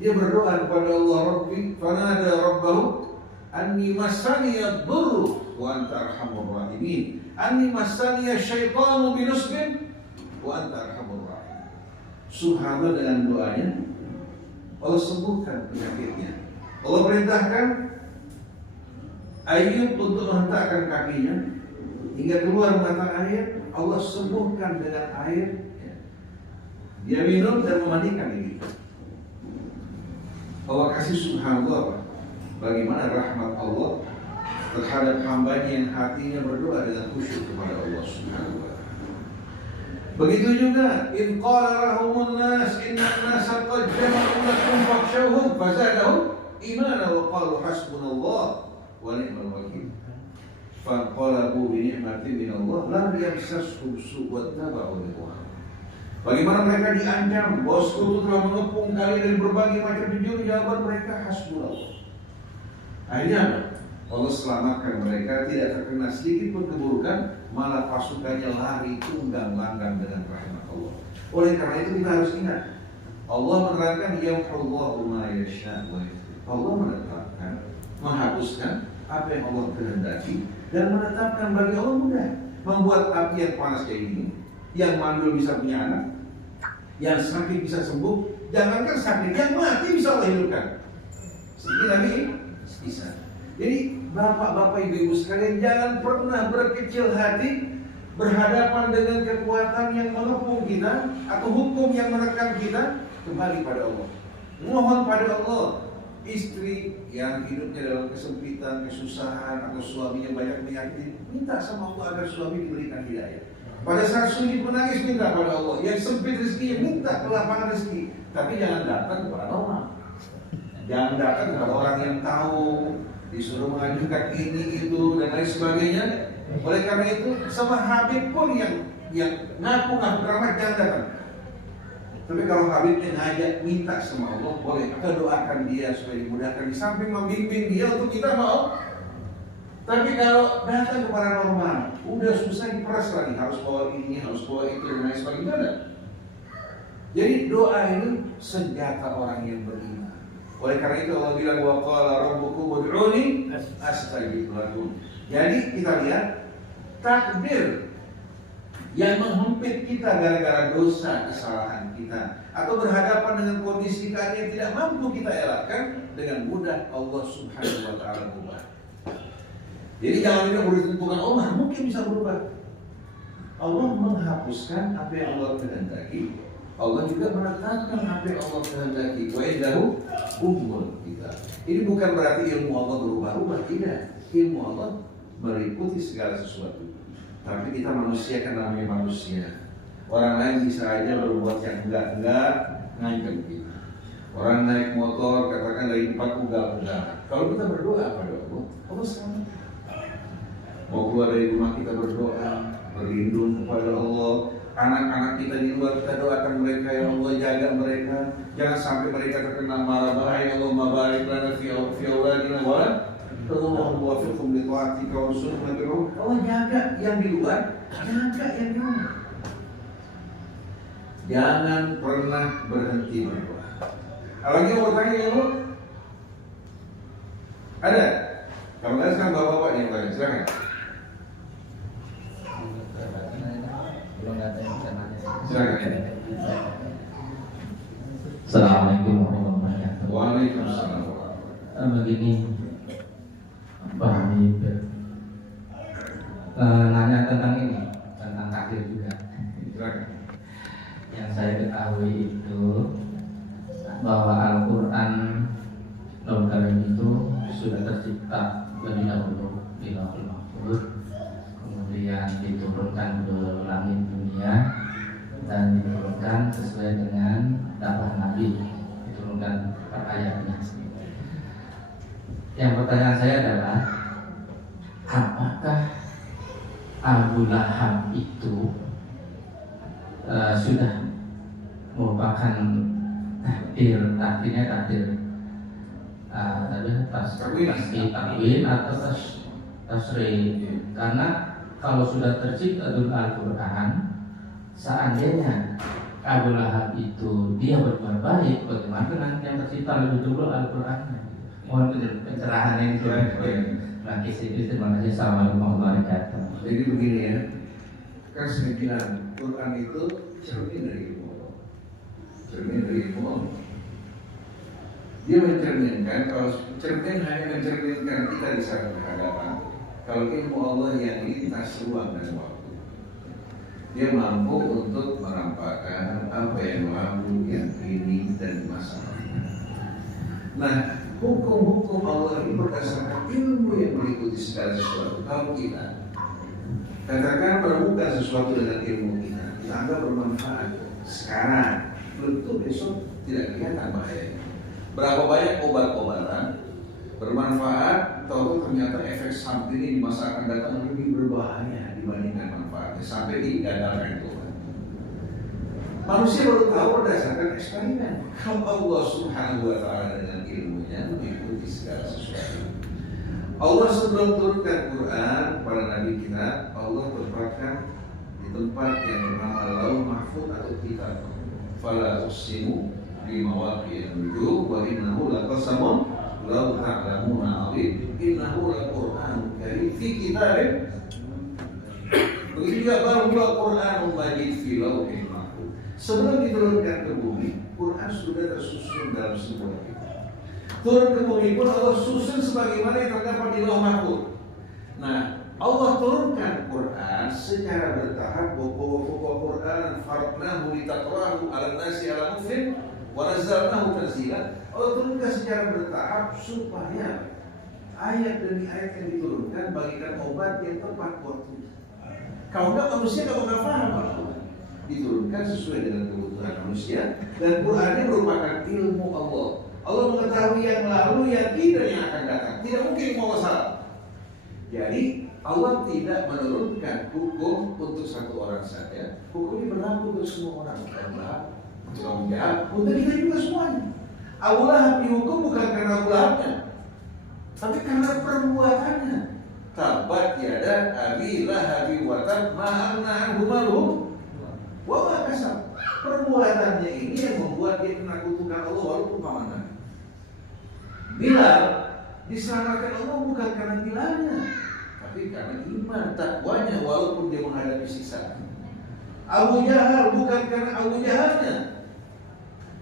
dia berdoa kepada Allah, Rabbi fanada rabbahu anni massani ad-durru wa anta arhamur rahimin, anni massani asyaitanu binusbin wa anta arhamur rahimin. Subhanallah, dengan doanya Allah sembuhkan penyakitnya. Allah perintahkan Ayub untuk menghentakkan kakinya hingga keluar mata air. Allah sembuhkan dengan air. Dia minum dan memandikan diri. Allah kasih subhanallah, bagaimana rahmat Allah terhadap hambanya yang hatinya berdoa dengan khusyuk kepada Allah Subhanahu wa ta'ala. Begitu juga in qala lahumun nas inna an-nasa qad jama'u lakum fakhshawhum fazadahum imana wa qalu hasbunallah wa ni'mal wakeel. Fanqalabu bi ni'matin min Allah lam yamsashum su' wa tabu'u ridwan. Bagaimana mereka diancam, bahwa sekutu telah mengepung kalian dari berbagai macam penjuru, jawaban mereka hasbunallah. Akhirnya Allah selamatkan mereka, tidak terkena sedikit pun keburukan, malah pasukannya lari tunggang langgang dengan rahmat Allah. Oleh karena itu kita harus ingat, Allah menerangkan yamhullahu ma yasha' wa yuthbit. Allah menetapkan, menghapuskan apa yang Allah kehendaki dan menetapkan bagi Allah mudah. Membuat api yang panas kayak ini, yang mandul bisa punya anak, yang sakit bisa sembuh, jangankan sakit, yang mati bisa Allah hidupkan. Sedikit lagi bisa. Jadi bapak-bapak, ibu-ibu sekalian, jangan pernah berkecil hati berhadapan dengan kekuatan yang mengepung kita atau hukum yang menekan kita. Kembali pada Allah, mohon pada Allah. Istri yang hidupnya dalam kesempitan, kesusahan, atau suaminya banyak penyakit, minta sama Allah agar suami diberikan hidayah. Pada saat sunyi menangis, minta pada Allah. Yang sempit rezekinya, minta kelapangan rezeki. Tapi jangan datang kepada orang, jangan datang kepada orang yang tahu, disuruh mengajukan ini itu dan lain sebagainya. Oleh karena itu, sama Habib pun yang ngaku-ngaku ramah, jangan datang. Tapi kalau Habibnya ngajak minta sama Allah, boleh. Kita doakan dia supaya dimudahkan, di samping membimbing dia untuk kita mau. Tapi kalau datang ke paranormal, udah susah diperas lagi, harus bawa ini, harus bawa itu, dan lain sebagainya. Jadi doa ini senjata orang yang beriman. Oleh karena itu Allah bilang, wa qala rabbukum ud'uni astajib lakum. Jadi kita lihat takdir yang menghempit kita gara-gara dosa, kesalahan kita, atau berhadapan dengan kondisi keadaan yang tidak mampu kita elakkan, dengan mudah Allah Subhanahu wa ta'ala ubah. Jadi jangan kita bertentukan Allah mungkin bisa berubah. Allah menghapuskan apa yang Allah kehendaki. Allah juga menetapkan apa yang Allah kehendaki. Wa indahu ummul kitab. Ini bukan berarti ilmu Allah berubah-ubah, tidak. Ilmu Allah meliputi segala sesuatu. Tapi kita manusia kan namanya manusia. Orang lain bisa aja berbuat yang enggak ngancam kita. Orang naik motor katakan dari 4 ugal-ugal. Kalau kita berdoa pada Allah, Allah selamat. Mau keluar dari rumah kita berdoa, berlindung kepada Allah. Anak-anak kita di luar kita doakan mereka, ya Allah jaga mereka. Jangan sampai mereka terkena marah bahaya. Allahumma barik lana fi auladina wa Allahumma wafiqhum li ta'atika wa rasulika. Allah jaga yang di luar, jaga yang di rumah. Jangan pernah berhenti berdoa. Lagi mau bertanya ya Allah? Ada? Kalau ada sekarang bapak-bapak yang bertanya, silakan. Belum ada yang bisa nanya. Silakan. Assalamualaikum warahmatullahi wabarakatuh. Waalaikumsalam. Begini, Pak Habib, nanya tentang ini, tentang takdir juga. Silakan. Yang saya ketahui itu bahwa Al-Quran Lauhul Karim itu sudah tercipta lebih dahulu di Lauhul Mahfuz, kemudian diturunkan ke langit dunia dan diturunkan sesuai dengan dakwah Nabi, diturunkan per ayatnya. Yang pertanyaan saya adalah, apakah Abu Lahab itu sudah merupakan takdirnya takdir takwil atau tasri? Karena kalau sudah tercipta dalam Al-Quran, seandainya Abu Lahab itu dia berbuat baik, bagaimana dengan yang tercipta lebih dulu Al-Quran? Mohon pencerahan ini. Terima kasih. Assalamualaikum warahmatullahi wabarakatuh. Jadi begini ya, kan saya bilang Quran itu cermin dari ilmu Allah. Cermin dari ilmu Allah. Dia mencerminkan, kalau cermin hanya mencerminkan kita di saat berhadapan. Kalau ilmu Allah yang lintas ruang dan waktu, dia mampu untuk merampakkan apa yang lalu, yang kini, dan masa lalu. Nah, hukum-hukum Allah ini berdasarkan ilmu yang meliputi segala sesuatu. Kalau kita katakan menemukan sesuatu dengan ilmu kita anggap bermanfaat sekarang, belum tentu besok tidak kelihatan bahayanya. Berapa banyak obat-obatan bermanfaat, tahu ternyata efek sampingnya di masa akan datang lebih berbahaya dibandingkan manfaatnya, sampai digagalkan itu. Manusia baru tahu berdasarkan eksperimen. Kalau Allah Subhanahu wa Ta'ala dengan ilmunya mengikuti segala sesuatu. Allah sebelum turunkan Quran pada Nabi kita, Allah tempatkan di tempat yang bernama Lauh Mahfuz atau kitab. Fala tuqsimu bi mawaqi'in nujum wa innahu laqasamun law ta'lamuna 'azim. Innahu laqur'anun karim fi kitabin. Begitu juga baru Al-Qur'anul Majid fi Lauhil Mahfuz. Sebelum diturunkan ke bumi, Quran sudah tersusun dalam sebuah kitab. Turun ke bumi pun Allah susun sebagaimana yang terdapat di Lauh Mahfuz. Nah, Allah turunkan Quran secara bertahap. Wa Quran farqnahu litaqra'ahu 'alan nasi 'ala mukfin wa nazzalnahu tanzila. Allah turunkan secara bertahap supaya ayat demi ayat yang diturunkan bagikan obat yang tepat waktu. Kalau enggak manusia enggak bakal paham Al-Quran. Diturunkan sesuai dengan kebutuhan manusia, dan Quran ini merupakan ilmu Allah. Allah mengetahui yang lalu, yang kini, dan yang akan datang. Tidak mungkin mau salah. Jadi Allah tidak menurunkan hukum untuk satu orang saja. Hukum ini berlaku untuk semua orang. Tukang jahat untuk kita juga semuanya. Abu Lahab dihukum bukan karena Abu Lahabnya, tapi karena perbuatannya. Tabat yada abi lahabi wa tab ma aghna anhu maluhu wa ma kasab. Perbuatannya ini yang membuat dia kena kutukan Allah walaupun pamannya. Bilal diselamatkan Allah bukan karena Bilalnya, tapi karena iman takwanya walaupun dia menghadapi siksa. Abu Jahal bukan karena Abu Jahalnya,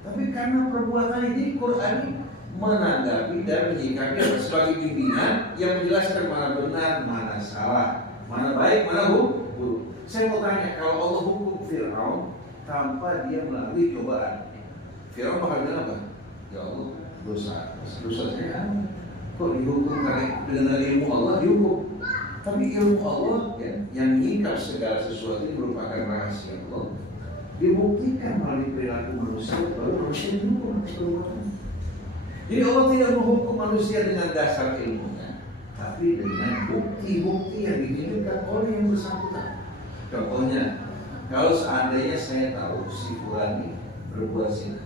tapi karena perbuatan ini. Quran menanggapi dan menyikapi sebagai pimpinan yang menjelaskan mana benar, mana salah, mana baik, mana buruk. Saya mau tanya, kalau Allah hukum Fir'aun tanpa dia melalui cobaan, Fir'aun bakal bilang apa? Ya Allah, dosa saya kok dihukum karena dengan ilmu Allah dihukum. Tapi ilmu Allah ya, yang menyingkap segala sesuatu ini merupakan rahasia Allah, dibuktikan melalui perilaku manusia, baru manusia dihukum atas perbuatan. Jadi Allah tidak menghukum manusia dengan dasar ilmunya, tapi dengan bukti-bukti yang ditunjukkan oleh yang bersangkutan. Contohnya, kalau seandainya saya tahu si fulan ini berbuat zina,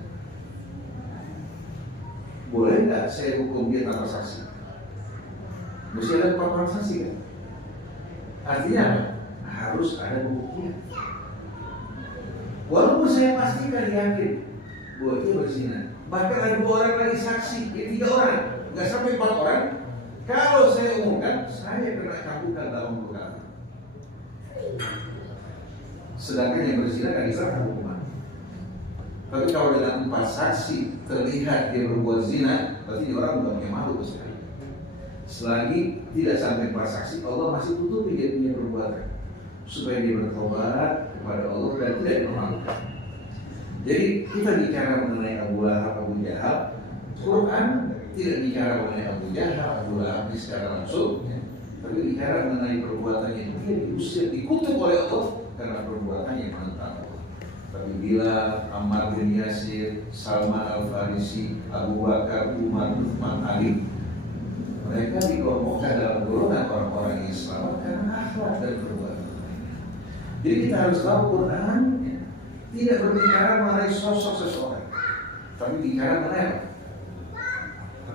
boleh nggak saya hukum dia tanpa saksi? Mesti ada paparan saksi kan? Artinya apa? Harus ada buktinya. Walaupun saya pastikan yakin bahwa dia berzina, bahkan ada 2 orang lagi saksi, 3 orang, nggak sampai 4 orang. Kalau saya umumkan, saya kena cabukan dalam perkara. Sedangkan yang berzina kan diserahkan hukuman. Tapi kalau dengan 4 saksi terlihat dia berbuat zina, berarti orang bukan punya malu sekali. Selagi tidak sampai 4 saksi, Allah masih tutupi dia punya perbuatan supaya dia bertobat kepada Allah dan tidak dipermalukan. Jadi kita bicara mengenai Abu Lahab, Abu Jahal, Quran tidak bicara mengenai Abu Jahal, Abu Lahab secara langsung, ya. Tapi bicara mengenai perbuatannya dia diusir, dikutuk oleh Allah karena perbuatannya menentang Allah. Tapi bila Ammar bin Yasir, Salman Al-Farisi, Abu Bakar, Umar, Uthman, Ali, mereka dikelompokkan dalam golongan orang-orang Islam karena akhlak dan perbuatan. Jadi kita harus tahu Quran tidak berbicara mengenai sosok seseorang, tapi bicara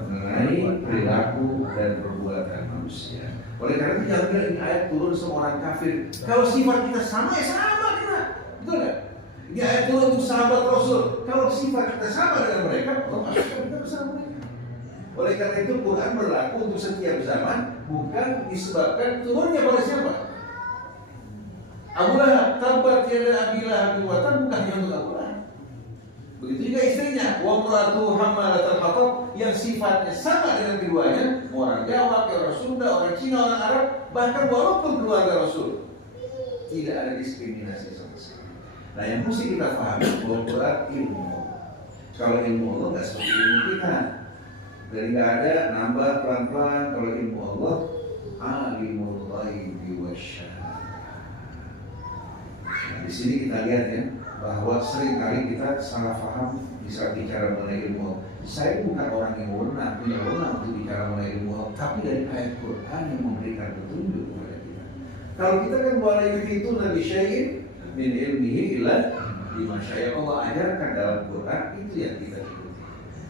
mengenai perilaku dan perbuatan manusia. Oleh karena itu jangan bilang ini ayat turun semua orang kafir. Kalau sifat kita sama, ya sama kita, betul nggak? Ini ayat turun untuk sahabat Rasul. Kalau sifat kita sama dengan mereka, Allah masukkan kita bersama mereka. Oleh karena itu Quran berlaku untuk setiap zaman, bukan disebabkan turunnya pada siapa. Abu Lahab, tabbat yada Abi Lahab wa tab, bukan hanya untuk Abu Lahab. Begitu juga istrinya, wa imra'atuhu hammalatal hatab, yang sifatnya sama dengan keduanya, orang Jawa, orang Sunda, orang Cina, orang Arab, bahkan walaupun keluarga Rasul, tidak ada diskriminasi sama sekali. Nah, yang mesti kita pahami bahwa Quran ilmu Allah. Kalau ilmu Allah nggak seperti ilmu kita, dari nggak ada nambah pelan-pelan. Kalau ilmu Allah, alimul ghaibi wasyahadah. Nah, di sini kita lihat ya, bahwa seringkali kita salah paham bisa bicara mengenai ilmu. Saya bukan orang yang punya wewenang untuk bicara mengenai ilmu, tapi dari ayat Quran yang memberikan petunjuk kepada kita. Kalau kita kan boleh begitu Nabi Syahid min ilmihi illa bima syaa, Allah ajarkan dalam Quran, itu yang kita ikuti.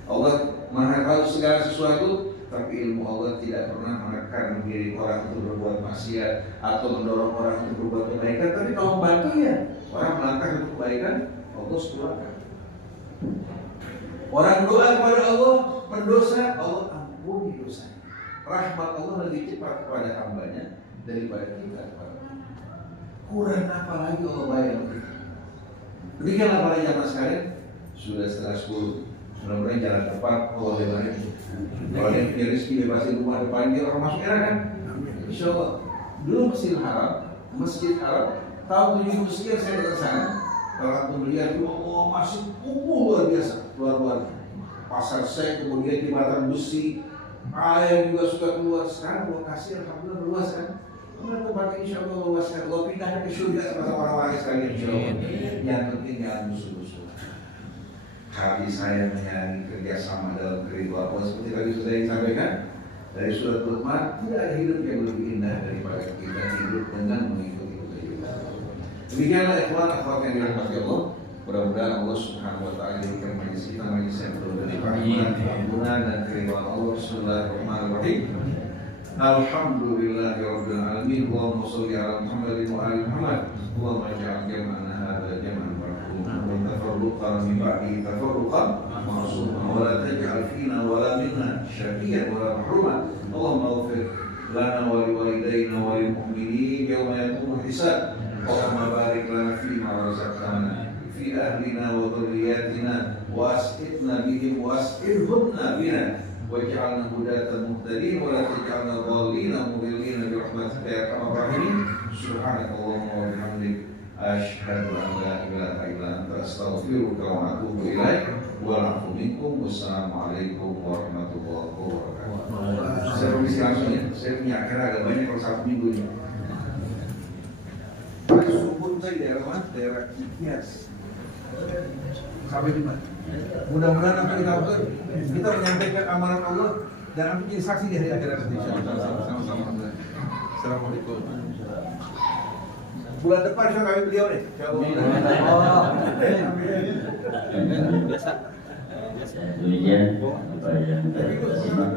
Allah Maha tahu segala sesuatu, tapi ilmu Allah tidak pernah menekan mengiring orang untuk berbuat maksiat atau mendorong orang untuk berbuat kebaikan. Tapi kalau membantu ya, orang melangkah untuk kebaikan, Allah setuakan. Orang doa kepada Allah, pendosa, Allah ampuni dosanya. Rahmat Allah lebih cepat kepada hambanya daripada kita kepada Allah. Kurang apa lagi Allah bayar kita. Demikianlah para jamaah sekalian, sudah setengah 10. Mudah-mudahan jalan tepat Allah lebarin. Kalau dia punya rezeki bebasin rumah depan dia, orang masuk era kan? Insya Allah. Dulu Masjid Haram, tahun 70 sekian saya datang sana. Kalau aku melihat itu masih kumuh luar biasa, luar. Pasar saya, kemudian jembatan besi, air juga sudah keluar. Sekarang lokasi alhamdulillah luas kan? Kemudian tempatnya insya Allah luas kan? Allah pindahnya ke surga sama orang-orang sekalian insya Allah. Yang penting jangan musuh-musuh. Hati saya menyayangi kerjasama dalam keriduan Allah, seperti tadi sudah disampaikan dari surat Luqman, tidak ada hidup yang lebih indah daripada kita hidup dengan mengikuti petunjuk. Demikianlah ikhwan akhwat yang dirahmati Allah. Mudah-mudahan Allah Subhanahu wa taala jadikan majlis kita majlis yang penuh dengan rahmat, ampunan dan keriduan Allah. Bismillahirrahmanirrahim. Alhamdulillahirabbil alamin. Allahumma shalli ala Muhammadin wa ali Muhammad. Allahumma ij'al jam'ana hadza jam'an تفرقا من بعده تفرقا معصوما ولا تجعل فينا ولا منا شقيا ولا محروما اللهم اغفر لنا ولوالدينا وللمؤمنين يوم يقوم الحساب اللهم بارك لنا فيما رزقتنا في اهلنا وذرياتنا وأسئلنا بهم وأسئلهن بنا واجعلنا هداة مهتدين ولا تجعلنا ضالين مضلين برحمتك يا أرحم الراحمين. سبحانك اللهم وبحمدك أشهد أن لا إله إلا أنت أستغفرك وأتوب إليك والعفو منكم والسلام عليكم ورحمة الله وبركاته. Saya permisi langsung ya, saya punya acara agak banyak kalau Sabtu Minggu ini. Subur tadi daerah mana? Daerah Kikias. Sampai di mana? Mudah-mudahan apa kita menyampaikan amanat Allah dan nanti jadi saksi di hari akhirat nanti. Sama-sama. Assalamualaikum. Bulan depan saya kawin beliau nih. Biasa. Demikian apa yang kita simak